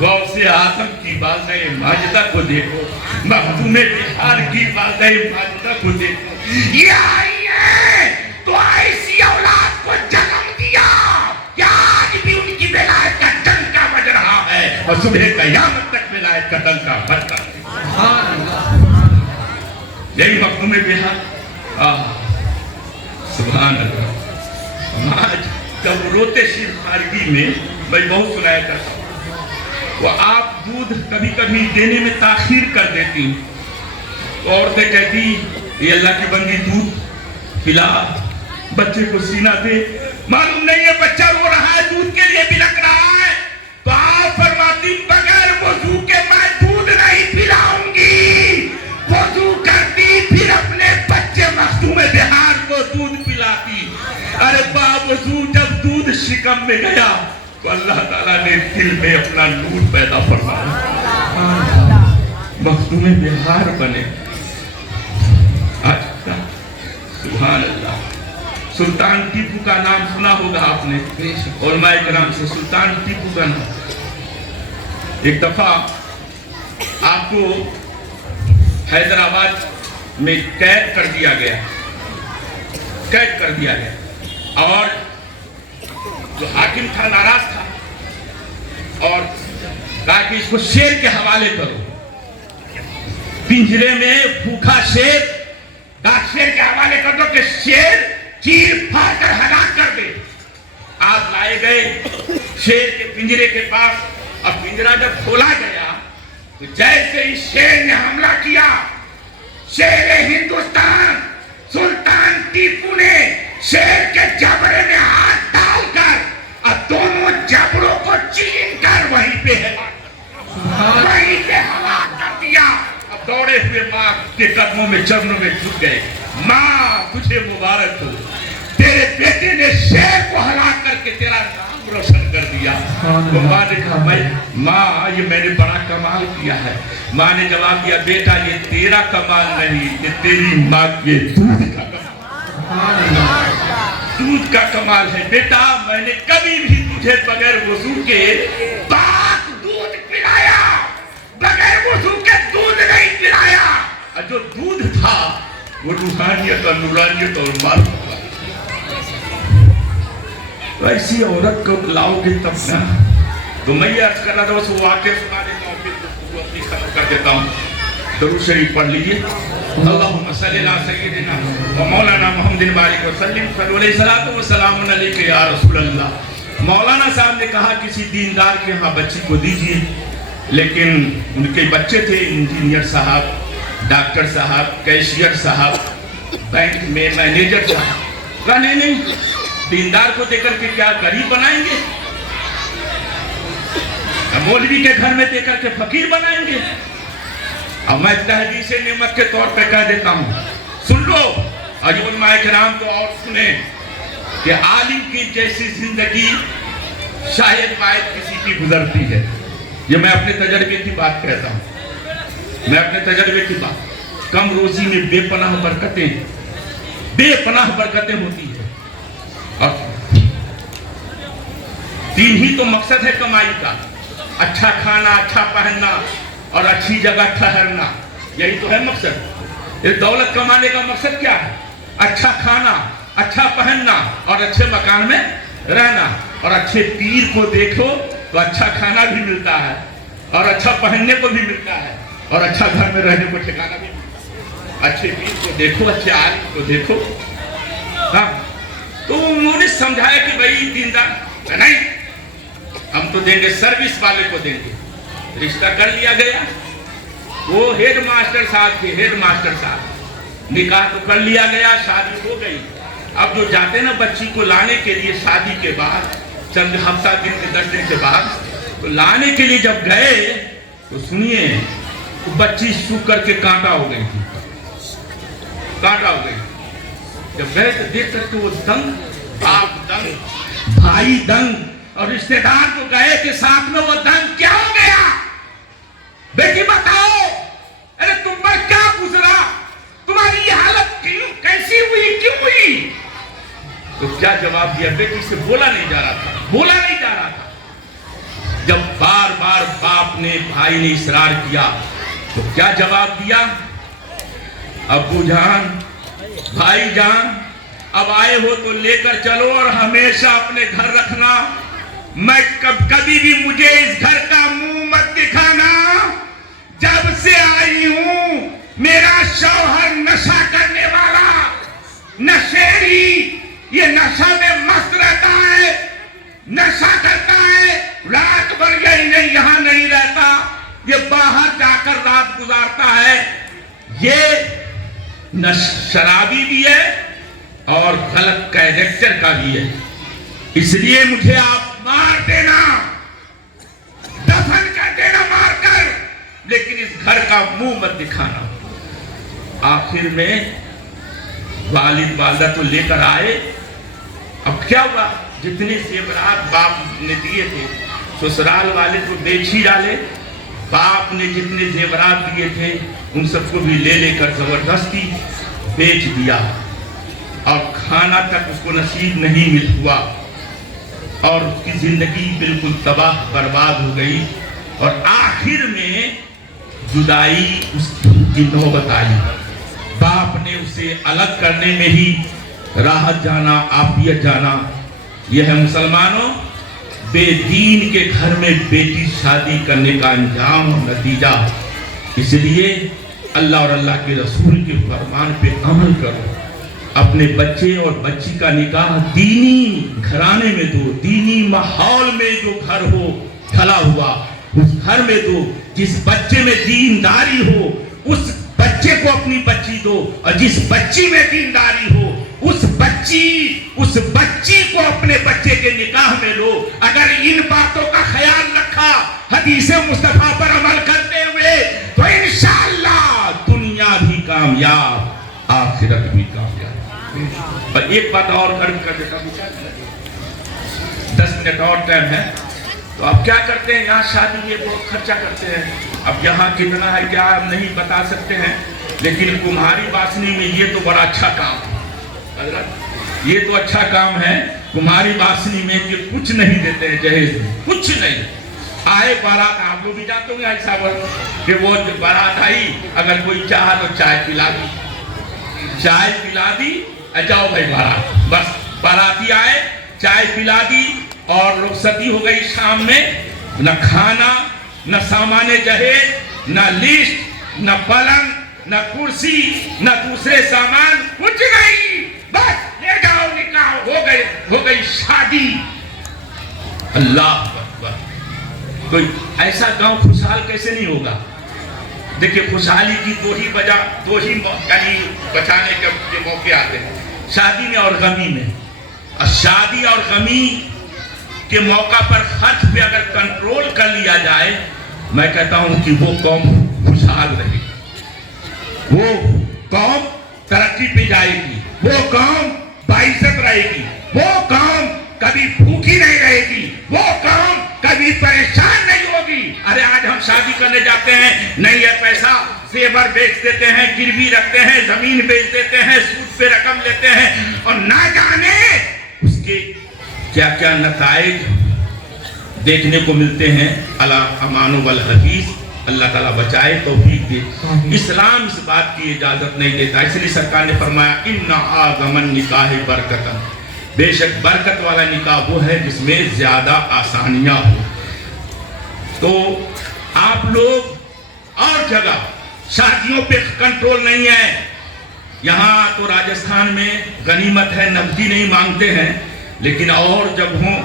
غوث اعظم کی والدہ ماجدہ کو دیکھو، مخدوم بہار کی والدہ ماجدہ کو دیکھو، یہ آئی ہے تو ایسی اولاد کو جنم دیا کہ آج بھی ان کی ولایت کا ڈنکا بج رہا ہے اور صبح قیامت تک ولایت کا ڈنکا بجتا ہے۔ یہی مخدوم بہار، سبحان اللہ۔ آج جب روتے شیر خارگی میں میں بہت سنایا کرتا ہوں، وہ آپ دودھ کبھی کبھی دینے میں تاخیر کر دیتی، تو عورتیں کہتی یہ اللہ کی بندی دودھ پلا، بچے کو سینہ دے، معلوم نہیں ہے بچہ رو رہا ہے دودھ کے لیے بھی لگ رہا ہے، تو آپ فرماتی بغیر وضو کے میں دودھ نہیں پلاؤں گی، وضو کرتی پھر اپنے بچے مخدوم بہار کو دودھ پلاتی۔ ارے باوضو جب دودھ شکم میں گیا تو اللہ تعالیٰ نے دل میں اپنا نور پیدا فرمایا، مخدوم بہار بنے۔ سبحان اللہ۔ سلطان ٹیپو کا نام سنا ہوگا آپ نے، علماء کرام سے سلطان ٹیپو کا نام۔ ایک دفعہ آپ کو حیدرآباد میں قید کر دیا گیا، قید کر دیا گیا، اور جو حاکم تھا ناراض تھا اور کہا کہ اس کو شیر کے حوالے کرو، پنجرے میں بھوکا شیر، کہا شیر کے حوالے کر دو کہ شیر چیر پھاڑ کر ہلاک کر دے۔ آپ لائے گئے شیر کے پنجرے کے پاس، اب پنجرہ جب کھولا گیا تو جیسے ہی شیر نے حملہ کیا، شیر ہندوستان سلطان ٹیپو نے شیر کے جبڑے میں ہاتھ ڈال کر اور دونوں جبڑوں کو چین کر وہیں پہ ہلاک کر دیا۔ اب دوڑے ہوئے ماں کے قدموں میں چرنوں میں جھک گئے، ماں تجھے مبارک ہو، تیرے بیٹے نے شیر کو ہلاک کر کے تیرا نام روشن کر دیا۔ تو ماں نے کہا ماں یہ میں نے بڑا کمال کیا ہے۔ ماں نے جواب دیا بیٹا یہ تیرا کمال نہیں، یہ تیری ماں کے دودھ کا کمال، دودھ کا کمال ہے۔ بیٹا میں نے کبھی بھی تجھے بغیر وضو کے پاک دودھ پلایا، بغیر وضو کے دودھ نہیں پلایا، اور جو دودھ تھا وہ روحانیت اور نورانیت اور معرفت۔ تو ایسی عورت کو لاؤ گے تب نا۔ تو میں یہ عرض کر رہا تھا، بس وہ واقعہ سنا دیتا ہوں، پھر اپنی ختم کر دیتا ہوں۔ درود شریف پڑھ لیجئے۔ اللہم صلی اللہ سیدنا و مولانا محمد بارک وسلم، صلی علیہ الصلوۃ والسلام علیک یا رسول اللہ۔ مولانا صاحب نے کہا کسی دیندار کے ہاں بچی کو دیجئے، لیکن ان کے بچے تھے انجینئر صاحب، ڈاکٹر صاحب، کیشیئر صاحب، بینک میں مینیجر صاحب۔ کہا نہیں دیندار کو دے کر کے کیا غریب بنائیں گے، مولوی کے گھر میں دے کر کے فقیر بنائیں گے۔ اب میں تحدیث نعمت کے طور پہ کہہ دیتا ہوں، سن لو، اور علماء کرام تو اور سنیں کہ عالم کی جیسی زندگی شاید واحد کسی کی گزرتی ہے۔ یہ میں اپنے تجربے کی بات کہتا ہوں، میں اپنے تجربے کی بات۔ کم روزی میں بے پناہ برکتیں ہوتی ہیں، اور تین ہی تو مقصد ہے کمائی کا، اچھا کھانا، اچھا پہننا اور اچھی جگہ ٹھہرنا، یہی تو ہے مقصد۔ اس دولت کمانے کا مقصد کیا ہے؟ اچھا کھانا، اچھا پہننا اور اچھے مکان میں رہنا۔ اور اچھے پیر کو دیکھو تو اچھا کھانا بھی ملتا ہے اور اچھا پہننے کو بھی ملتا ہے اور اچھا گھر میں رہنے کو ٹھکانا بھی ملتا ہے۔ اچھے پیر کو دیکھو، اچھے عالم کو دیکھو۔ ہاں تو انہوں نے سمجھایا کہ بھائی دیندار نہیں، ہم تو دیں گے سروس والے کو دیں گے۔ رشتہ کر لیا گیا، وہ ہیڈ ماسٹر صاحب تھے، ہیڈ ماسٹر صاحب، نکاح تو کر لیا گیا، شادی ہو گئی۔ اب جو جاتے نا بچی کو لانے کے لیے شادی کے بعد چند ہفتہ دن کے 10 دن کے بعد، تو لانے کے لیے جب گئے تو سنیے بچی سوکھ کر کے کانٹا ہو گئی تھی، کانٹا ہو گئی۔ جب گئے تو دیکھ کر کے وہ دنگ، باپ دنگ، بھائی دنگ، اور رشتہ دار کو گئے کہ ساتھ میں وہ دنگ کیا ہو گیا؟ بیٹی بتاؤ، ارے تم پر کیا گزرا؟ تمہاری یہ حالت کیسی ہوئی، کیوں ہوئی؟ تو کیا جواب دیا؟ بیٹی سے بولا نہیں جا رہا تھا، بولا نہیں جا رہا تھا۔ جب بار بار باپ نے بھائی نے اصرار کیا تو کیا جواب دیا؟ ابو جان بھائی جان اب آئے ہو تو لے کر چلو اور ہمیشہ اپنے گھر رکھنا، میں کبھی بھی مجھے اس گھر کا منہ مت دکھانا، جب سے آئی ہوں میرا شوہر نشہ کرنے والا نشیڑی، یہ نشہ میں مست رہتا ہے، نشہ کرتا ہے، رات بھر یہاں نہیں رہتا، یہ باہر جا کر رات گزارتا ہے، یہ شرابی بھی ہے اور غلط کیریکٹر کا بھی ہے، اس لیے مجھے آپ مار دینا، دفن کر دینا مار کر، لیکن اس گھر کا منہ مت دکھانا۔ آخر میں والد والدہ تو لے کر آئے، اب کیا ہوا؟ جتنے زیورات باپ نے دیے تھے سسرال والے تو بیچ ہی ڈالے، باپ نے جتنے زیورات دیے تھے ان سب کو بھی لے کر زبردستی بیچ دیا، اور کھانا تک اس کو نصیب نہیں ہوا، اور اس کی زندگی بالکل تباہ برباد ہو گئی، اور آخر میں جدائی اس کی نوبت آئی، باپ نے اسے الگ کرنے میں ہی راحت جانا، عافیت جانا۔ یہ ہے مسلمانوں بے دین کے گھر میں بیٹی شادی کرنے کا انجام اور نتیجہ۔ اس لیے اللہ اور اللہ کے رسول کے فرمان پہ عمل کرو، اپنے بچے اور بچی کا نکاح دینی گھرانے میں دو، دینی ماحول میں جو گھر ہو ڈھلا ہوا اس گھر میں دو، جس بچے میں دینداری ہو اس بچے کو اپنی بچی دو، اور جس بچی میں دینداری ہو اس بچی کو اپنے بچے کے نکاح میں لو۔ اگر ان باتوں کا خیال رکھا حدیث مصطفیٰ پر عمل کرتے ہوئے تو انشاءاللہ دنیا بھی کامیاب آخرت بھی کامیاب۔ اور ایک بات اور عرض کر دیتا ہوں، 10 منٹ اور ٹائم ہے، تو اب کیا کرتے ہیں یہاں شادی میں بہت خرچہ کرتے ہیں، اب یہاں کتنا ہے کیا ہم نہیں بتا سکتے ہیں، لیکن کمہاری باسنی میں یہ تو بڑا اچھا کام ہے حضرت، یہ تو اچھا کام ہے کمہاری باسنی میں کہ کچھ نہیں دیتے ہیں جہیز میں، کچھ نہیں۔ آئے بارات، آپ لوگ بھی جانتے ہوں گے ایسا کہ وہ بارات آئی، اگر کوئی چاہا تو چائے پلا دی، چائے پلا دی، جاؤ بھائی بارات، بس باراتی آئے چائے پلا دی اور رخصتی ہو گئی شام میں، نہ کھانا نہ سامان جہیز نہ لسٹ نہ پلنگ نہ کرسی نہ دوسرے سامان، کچھ نہیں، بس لے جاؤ نکاح ہو گئی شادی۔ اللہ اکبر، کوئی ایسا گاؤں خوشحال کیسے نہیں ہوگا؟ دیکھیں خوشحالی کی دو ہی یعنی بچانے کے موقع آتے ہیں، شادی میں اور غمی میں۔ اور شادی اور غمی کے موقع پر خرچ پہ اگر کنٹرول کر لیا جائے، میں کہتا ہوں کہ وہ قوم خوشحال رہے گی، وہ قوم ترقی پہ جائے گی، وہ قوم باعزت رہے گی، وہ قوم کبھی بھوکی نہیں رہے گی، وہ قوم کبھی پریشان نہیں ہوگی۔ ارے آج ہم شادی کرنے جاتے ہیں، نہیں ہے پیسہ، زیور بیچ دیتے ہیں، گروی رکھتے ہیں، زمین بیچ دیتے ہیں، سود پہ رقم لیتے ہیں، اور نہ جانے اس کے کیا کیا نتائج دیکھنے کو ملتے ہیں۔ اللہ امان والحفیظ، اللہ تعالیٰ بچائے، توفیق دے۔ اسلام اس بات کی اجازت نہیں دیتا، اس لیے سرکار نے فرمایا ان اعظم النکاح برکتاً، بے شک برکت والا نکاح وہ ہے جس میں زیادہ آسانیاں ہو۔ تو آپ لوگ اور جگہ شادیوں پہ کنٹرول نہیں ہے، یہاں تو راجستھان میں غنیمت ہے، نقدی نہیں مانگتے ہیں، لیکن اور جگہوں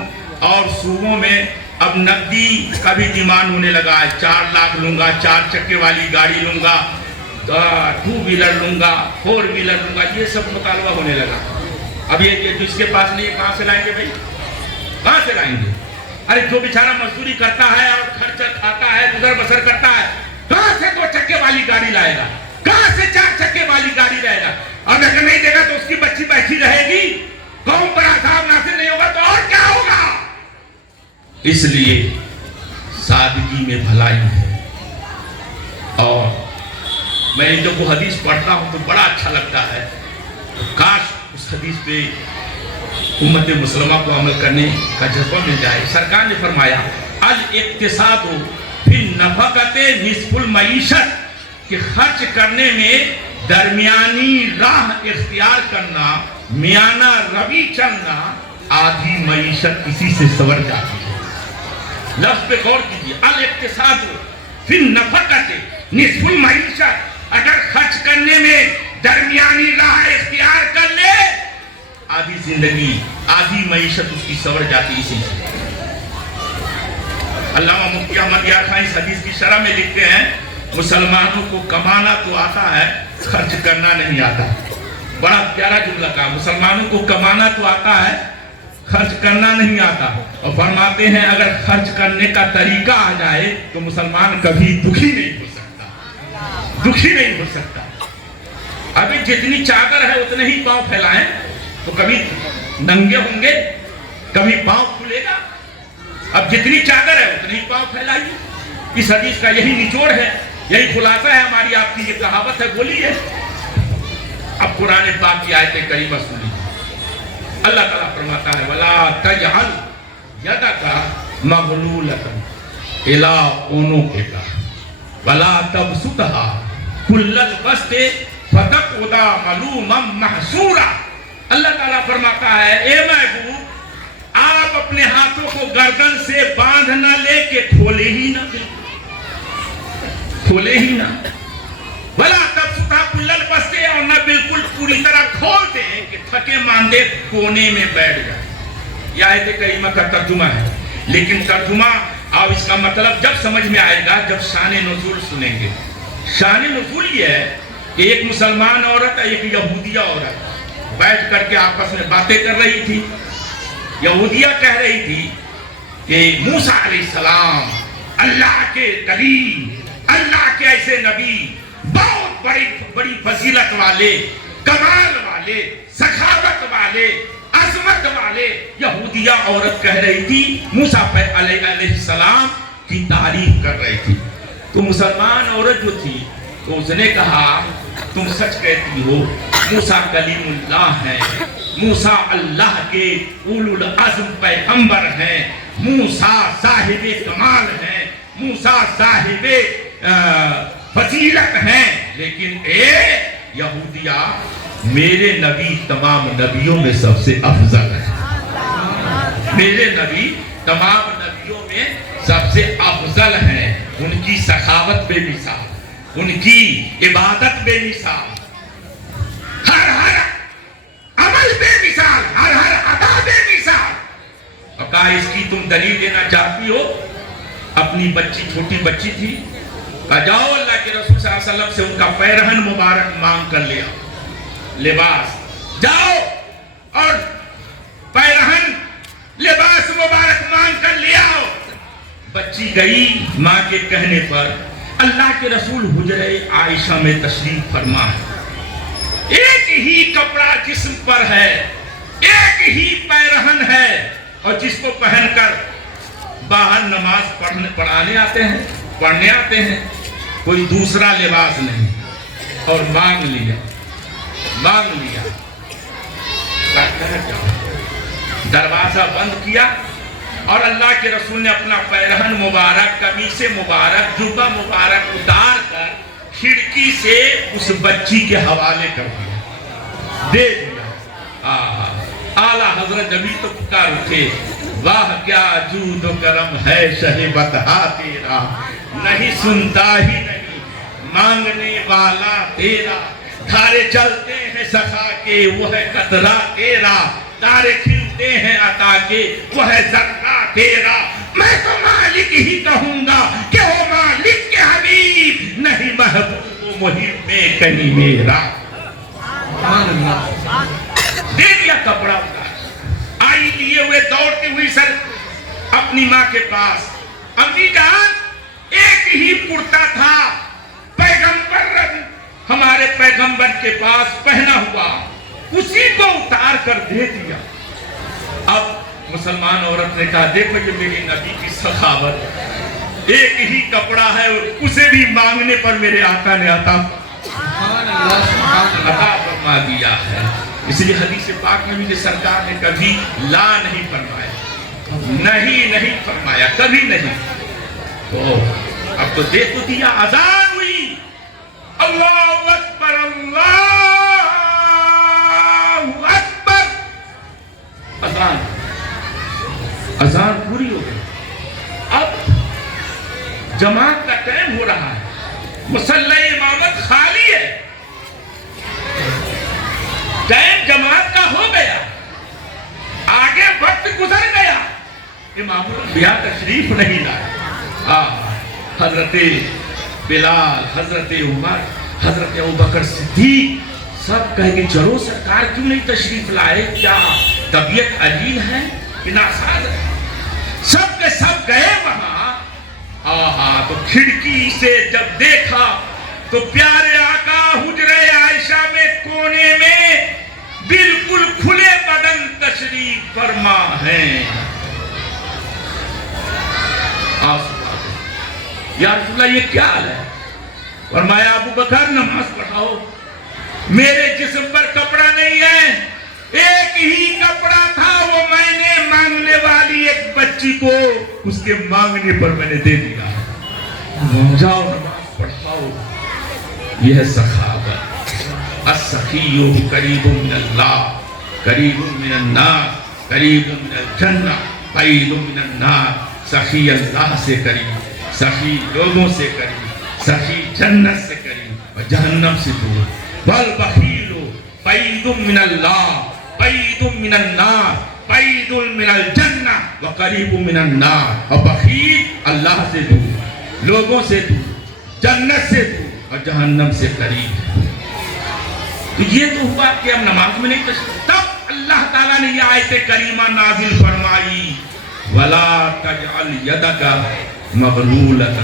اور صوبوں میں اب نقدی کا بھی ڈیمانڈ ہونے لگا ہے، 4 لاکھ لوں گا، 4 چکے والی گاڑی لوں گا، 2 ویلر لوں گا، 4 ویلر لوں گا، یہ سب مطالبہ ہونے لگا۔ اب یہ جس کے پاس نہیں ہے کہاں سے لائیں گے بھائی، کہاں سے لائیں گے؟ ارے جو بیچارہ مزدوری کرتا ہے اور خرچہ کھاتا ہے، گزر بسر کرتا ہے، کہاں سے 2 چکے والی گاڑی لائے گا، کہاں سے 4 چکے والی گاڑی لائے گا؟ اور اگر نہیں دے گا تو اس کی بچی بیٹھی رہے گی، قوم پر عذاب نازل نہیں ہوگا تو اور کیا ہوگا؟ اس لیے سادگی میں بھلائی ہے۔ اور میں جب وہ حدیث پڑھتا ہوں تو بڑا اچھا لگتا ہے، کاش اس حدیث پہ امت مسلمہ کو عمل کرنے کا جذبہ مل جائے۔ سرکار نے فرمایا الاقتصاد پھر نفقت نصف المعیشت کہ خرچ کرنے میں درمیانی راہ اختیار کرنا، میانہ روی چلنا، آدھی معیشت اسی سے سور جاتی ہے۔ لفظ پہ غور کیجیے، الاقتصاد فی النفقۃ نصف المعیشت، اگر خرچ کرنے میں درمیانی راہ اختیار کر لے آدھی زندگی، آدھی معیشت اس کی سور جاتی اسی سے۔ علامہ مفتی احمد یار خان اس حدیث کی شرح میں لکھتے ہیں مسلمانوں کو کمانا تو آتا ہے، خرچ کرنا نہیں آتا۔ بڑا پیارا جملہ کہا، مسلمانوں کو کمانا تو آتا ہے، خرچ کرنا نہیں آتا، اور فرماتے ہیں اگر خرچ کرنے کا طریقہ آ جائے تو مسلمان کبھی دکھی نہیں ہو سکتا، دکھی نہیں ہو سکتا۔ ابھی جتنی چادر ہے اتنے ہی پاؤں پھیلائیں تو کبھی ننگے ہوں گے، کبھی پاؤں کھلے گا۔ اب جتنی چادر ہے اتنے ہی پاؤں پھیلائیے۔ اس حدیث کا یہی نچوڑ ہے، یہی خلاصہ ہے ہماری آپ کی، یہ کہاوت ہے، بولیے۔ اب قرآن پاک کی آیت کریمہ سنیے۔ اللہ تعالیٰ فرماتا ہے وَلَا تَجْعَلْ يَدَكَ مَغْلُولَةً إِلَىٰ عُنُقِكَ وَلَا تَبْسُطْهَا كُلَّ الْبَسْطِ فَتَقْعُدَ مَلُومًا مَحْسُورًا۔ اللہ تعالیٰ فرماتا ہے اے محبوب، آپ اپنے ہاتھوں کو گردن سے باندھ نہ لے کے کھولے ہی نہ، کھولے ہی نہ، بلا تب ستا کلل بستے، اور نہ بالکل پوری طرح کھول دیں کہ تھکے ماندے کونے میں بیٹھ جائیں۔ یہ آیت کریمہ کا ترجمہ ہے، لیکن ترجمہ اور اس کا مطلب جب سمجھ میں آئے گا جب شان نزول سنیں گے۔ شان نزول یہ ہے کہ ایک مسلمان عورت ایک یہودیہ عورت بیٹھ کر کے آپس میں باتیں کر رہی تھی۔ یہودیہ کہہ رہی تھی کہ موسیٰ علیہ السلام اللہ کے کلیم، اللہ کے ایسے نبی، بہت بڑی فضیلت والے، کمال والے، سخاوت والے، عظمت والے۔ یہودیہ عورت کہہ رہی تھی، موسیٰ علیہ السلام کی تعریف کر رہی تھی۔ تو مسلمان عورت جو تھی تو اس نے کہا تم سچ کہتی ہو، موسیٰ کلیم اللہ ہیں، موسیٰ اللہ کے اولو العزم پیغمبر ہیں، موسیٰ صاحب کمال ہیں، موسیٰ صاحب فضیلت ہیں، لیکن اے یہودیہ میرے نبی تمام نبیوں میں سب سے افضل ہے، میرے نبی تمام نبیوں میں سب سے افضل ہیں، ان کی سخاوت بے مثال، ان کی عبادت بے مثال، ہر عمل بے مثال، ہر ادا بے مثال۔ اور کہا اس کی تم دلیل دینا چاہتی ہو؟ اپنی بچی، چھوٹی بچی تھی، کہا جاؤ اللہ کے رسول صلی اللہ علیہ وسلم سے ان کا پیرہن مبارک مانگ کر لے آؤ، لباس، جاؤ اور پیرہن لباس مبارک مانگ کر لے آؤ۔ بچی گئی، ماں کے کہنے پر اللہ کے رسول حجرہ عائشہ میں تشریف فرما ہے، ایک ہی کپڑا جسم پر ہے، ایک ہی پیرہن ہے، اور جس کو پہن کر باہر نماز پڑھنے آتے ہیں، کوئی دوسرا لباس نہیں، اور مانگ لیا، دروازہ بند کیا، اور اللہ کے رسول نے اپنا پیرہن مبارک، قمیص مبارک، جبہ مبارک اتار کر کھڑکی سے اس بچی کے حوالے کر دیا، دے دیا۔ اعلیٰ حضرت نبی تو پکار اٹھے، واہ کیا جود و کرم ہے شہ بطحا تیرا، نہیں سنتا ہی نہیں مانگنے والا تیرا، دھارے چلتے ہیں سخا کے وہ ہے قطرہ تیرا، تارے کھلتے ہیں عطا کے وہ ہے ذرہ تیرا۔ میں تو مالک ہی کہوں گا کہ وہ مالک کے حبیب، نہیں محبوب و محب میں کہیں میرا۔ دے دیا کپڑا اتار، آئی لیے ہوئے دوڑتے ہوئی سر اپنی ماں کے پاس، امی جان ایک ہی کرتا تھا پیغمبر، ہمارے پیغمبر کے پاس پہنا ہوا، اسی کو اتار کر دے دیا۔ اب مسلمان عورت نے کہا دیکھو یہ میری نبی کی سخاوت، ایک ہی کپڑا ہے اور اسے بھی مانگنے پر میرے آقا نے عطا فرما دیا ہے۔ اس لیے حدیث پاک میں بھی سرکار نے کبھی لا نہیں فرمایا، نہیں فرمایا، کبھی نہیں۔ تو اب تو دیکھ تو دیا، اذان ہوئی، اللہ اکبر اللہ اکبر، اذان پوری ہو گئی. اب جماعت کا ٹائم ہو رہا ہے، مصلی امامت خالی ہے، ٹائم جماعت کا ہو گیا، آگے وقت گزر گیا، امام الانبیاء تشریف نہیں لائے. حضرت بلال، حضرت عمر، حضرت ابوبکر صدیق سب کہیں گے چلو سرکار کیوں نہیں تشریف لائے، کیا طبیعت علیل ہے کہ ناساز ہے؟ سب کے سب گئے وہاں. تو کھڑکی سے جب دیکھا تو پیارے آقا حجرے عائشہ میں کونے میں بالکل کھلے بدن تشریف فرما ہیں. یا رسول اللہ یہ کیا حال ہے؟ فرمایا ابو بکر نماز پڑھاؤ، میرے جسم پر کپڑا نہیں ہے، ایک ہی کپڑا تھا، وہ میں نے مانگنے والی ایک بچی کو اس کے مانگنے پر میں نے دے دیا. جاؤ نماز پڑھاؤ. یہ ہے سخاوت. السخی قریب من اللہ، قریب من الناس، قریب من الجنہ، بعید من النار. سخی اللہ سے قریب، سخی لوگوں سے قریب، سخی جنت سے قریب اور جہنم سے دور. والبخیل بعید من اللہ، بعید من النار، بعید من الجنہ وقریب من النار. اور بخیل اللہ سے دور، لوگوں سے دور، جنت سے دور اور جہنم سے قریب. تو یہ تو ہوا کہ ہم نماز میں نہیں تشریف. تب اللہ تعالیٰ نے یہ آیت کریمہ نازل فرمائی، وَلَا تَجْعَلْ يَدَكَ مَغْلُولَةً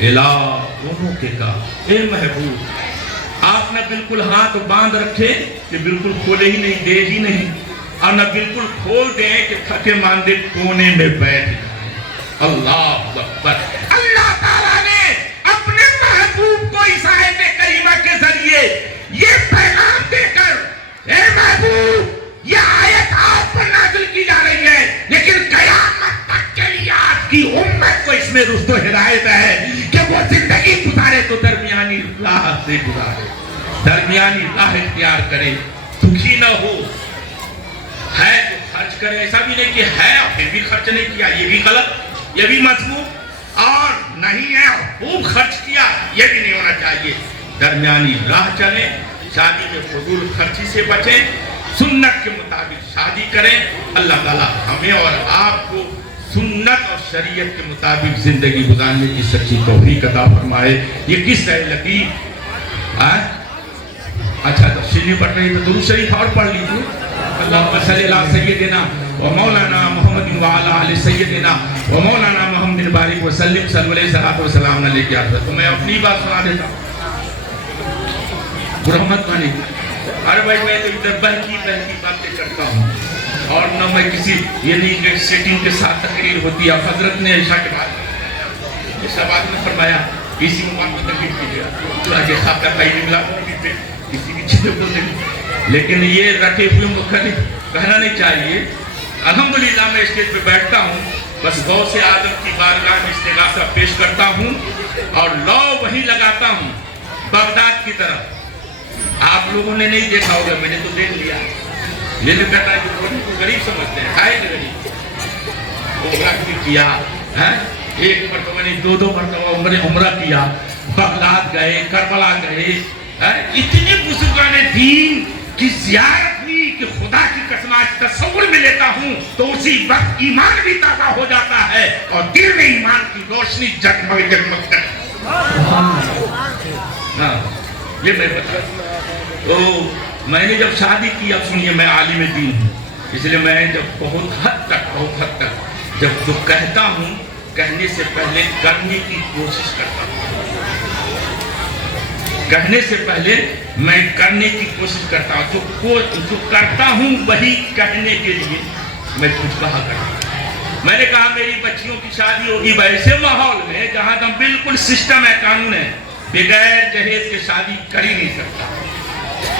إِلَىٰ عُنُقِكَ. اے محبوب آپ نہ بالکل ہاتھ باندھ رکھے کہ بالکل کھولے ہی نہیں، دے ہی نہیں، اور نہ بالکل کھول دیں کہ تھکے ماندے کونے میں بیٹھ جائیں. اللہ اکبر. اللہ تعالیٰ نے اپنے محبوب کو اس آیت کریمہ کے ذریعے یہ پیغام دے کر، اے محبوب یہ آیت آپ پر نازل کی جا رہی ہے، لیکن قیامت تک کے لیے آپ کی امت کو اس میں رشد و ہدایت ہے کہ وہ زندگی گزارے تو درمیانی راہ سے گزارے، درمیانی راہ اختیار کرے، دکھی نہ ہو. ہے تو خرچ کرے، ایسا بھی نہیں کہ ہے اور پھر بھی خرچ نہیں کیا، یہ بھی غلط، یہ بھی مذموم. اور نہیں ہے اور خوب خرچ کیا، یہ بھی نہیں ہونا چاہیے. درمیانی راہ چلیں، شادی میں فضول خرچی سے بچیں، سنت کے مطابق شادی کریں. اللہ تعالیٰ ہمیں اور آپ کو سنت اور شریعت کے مطابق زندگی گزارنے کی سچی توفیق عطا فرمائے. یہ کس ہے لطیف؟ اچھا تفصیل نہیں پڑھ رہی تو درود شریف اور پڑھ لیجیے. اللہم صلی اللہ سیدنا و مولانا محمد وعلی آل سیدنا و مولانا محمد بارک وسلم صلی اللہ علیہ صلاۃ وسلام علیہ. تو میں اپنی بات سنا دیتا ہوں، رحمت مانی. ارے بھائی میں تو ادھر بہتی باتیں کرتا ہوں اور نہ میں کسی یہ نہیں کہ سیٹنگ کے ساتھ تقریر ہوتی ہے. حضرت نے عشاء کے بعد عشاء بعد میں فرمایا کسی کو بات میں تقریر کیجیے، پورا کے خواب کا بھائی نہیں ملا کسی کی چیزیں بولنے کی، لیکن یہ رکھے ہوئے مختلف کہنا نہیں چاہیے. الحمدللہ میں اسٹیج پہ بیٹھتا ہوں، بس غوث اعظم کی بارگاہ میں استغاثہ پیش کرتا ہوں اور لو وہیں لگاتا ہوں بغداد کی طرف. آپ لوگوں نے نہیں دیکھا ہوگا، میں نے تو دیکھ لیا. یہ جو کہتا ہے کہ غریب سمجھتے ہیں، آئے غریب عمرہ کیا ہے، ایک مرتبہ نہیں دو مرتبہ عمرہ کیا، بغداد گئے، کربلا گئے. اتنے بزرگان دین کی زیارت ہوئی کہ خدا کی قسم آج تصور میں لیتا ہوں تو اسی وقت ایمان بھی تازہ ہو جاتا ہے اور دل میں ایمان کی روشنی جگمگ کرتی. یہ میں بتا تو میں نے جب شادی کی، اب سنیے میں عالم دین ہوں، اس لیے میں جب بہت حد تک جب جو کہتا ہوں کہنے سے پہلے کرنے کی کوشش کرتا ہوں. کہنے سے پہلے میں کرنے کی کوشش کرتا ہوں. جو کرتا ہوں وہی کہنے کے لیے میں کچھ کہا کرتا ہوں. میں نے کہا میری بچیوں کی شادی ہوگی ویسے ماحول میں جہاں تم بالکل سسٹم ہے، قانون ہے، بغیر جہیز کے شادی کر ہی نہیں سکتا.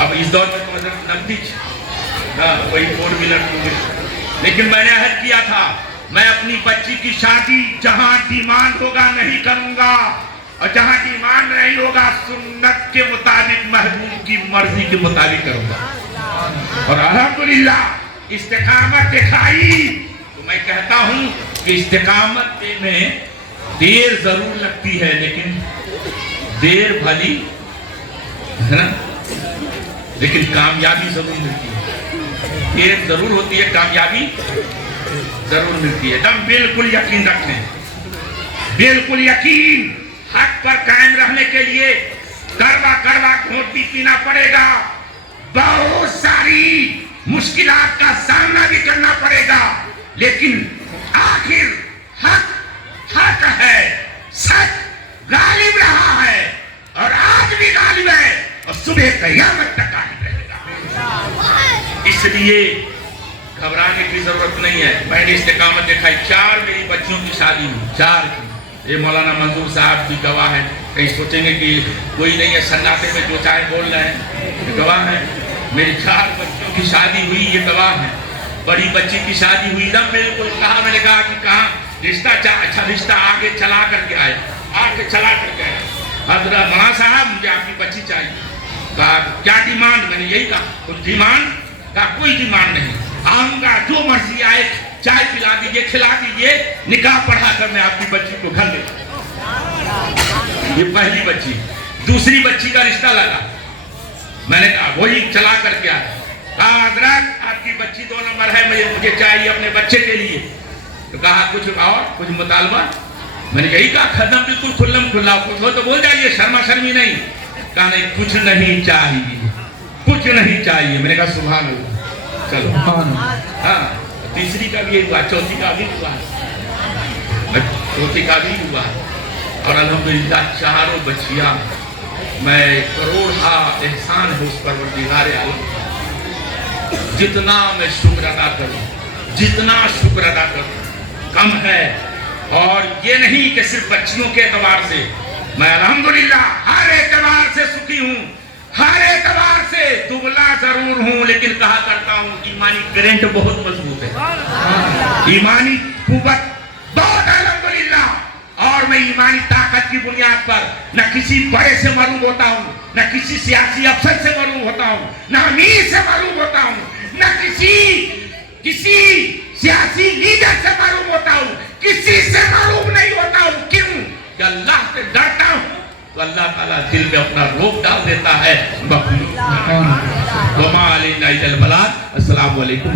اب اس دور میں تو نقدی کوئی 4 ویلر 2 ویلر، لیکن میں نے عہد کیا تھا میں اپنی بچی کی شادی جہاں ڈیمانڈ ہوگا نہیں کروں گا. اور جہاں ایمان نہیں ہوگا سنت کے مطابق محبوب کی مرضی کے مطابق کروں گا. اور الحمدللہ استقامت دکھائی. تو میں کہتا ہوں کہ استقامت میں دیر ضرور لگتی ہے لیکن دیر بھلی ہے نا، لیکن کامیابی ضرور ملتی ہے. دیر ضرور ہوتی ہے، کامیابی ضرور ملتی ہے. تم بالکل یقین رکھیں، بالکل یقین. حق پر قائم رہنے کے لیے کڑوا گھونٹ بھی پینا پڑے گا، بہت ساری مشکلات کا سامنا بھی کرنا پڑے گا، لیکن آخر حق ہے، سچ غالب رہا ہے اور آج بھی غالب ہے اور صبح قیامت تک غالب رہے گا. اس لیے گھبرانے کی ضرورت نہیں ہے. میں نے استقامت دکھائی. 4 میری بچیوں کی شادی ہوئی، 4 کی. یہ مولانا منظور صاحب بھی گواہ ہیں. کہیں سوچیں گے کہ کوئی نہیں ہے، سناٹے میں جو چاہے بول رہے ہیں، یہ گواہ ہیں. میری 4 بچیوں کی شادی ہوئی، یہ گواہ ہیں. بڑی بچی کی شادی ہوئی نا، بالکل کہا، میں نے کہا کہ کہاں رشتہ اچھا رشتہ آگے چلا کر کے آئے، حضرت مولانا صاحب مجھے آپ کی بچی چاہیے. کہا کیا ڈیمانڈ؟ میں نے یہی کہا کچھ ڈیمانڈ؟ کہا کوئی ڈیمانڈ نہیں، آؤں گا جو مرضی آئے، چائے پلا دیجئے، کھلا دیجئے، نکاح پڑھا کر میں آپ کی بچی کو گھر لے جاؤں. یہ پہلی بچی. دوسری بچی کا رشتہ لگا، میں نے کہا وہی چلا کر کے آیا. کہا حضرت آپ کی بچی 2 نمبر ہے، مجھے چاہیے اپنے بچے کے لیے. تو کہا کچھ اور کچھ مطالبہ؟ میں نے یہی کہا ختم، بالکل کھلم کھلا، کچھ ہو تو بول جائیے، شرما شرمی نہیں. کہا نہیں کچھ نہیں چاہیے، کچھ نہیں چاہیے. میں نے کہا سبحان اللہ. چلو ہاں، تیسری کا بھی ہوا، چوتھی کا بھی ہوا، چوتھی کا بھی ہوا. اور الحمدللہ 4 بچیاں. میں کروڑا احسان ہے اس پروردگار عالم. جتنا میں شکر ادا کروں، جتنا شکر ادا کروں کم ہے. اور یہ نہیں کہ صرف بچیوں کے اعتبار سے، میں الحمدللہ ہر اعتبار سے سکھی ہوں، ہر اعتبار سے دبلا ضرور ہوں، لیکن کہا کرتا ہوں ایمانی کرنٹ بہت مضبوط ہے، ایمانی قوت بہت الحمدللہ. اور میں ایمانی طاقت کی بنیاد پر نہ کسی بڑے سے معلوم ہوتا ہوں، نہ کسی سیاسی افسر سے معلوم ہوتا ہوں، نہ امیر سے معلوم ہوتا ہوں، نہ کسی سیاسی لیڈر سے معلوم ہوتا ہوں، کسی سے معلوم نہیں ہوتا ہوں. کیوں؟ کہ اللہ سے ڈرتا ہوں تو اللہ تعالیٰ دل میں اپنا روپ ڈال دیتا ہے. وما علینا الا البلاغ. السلام علیکم.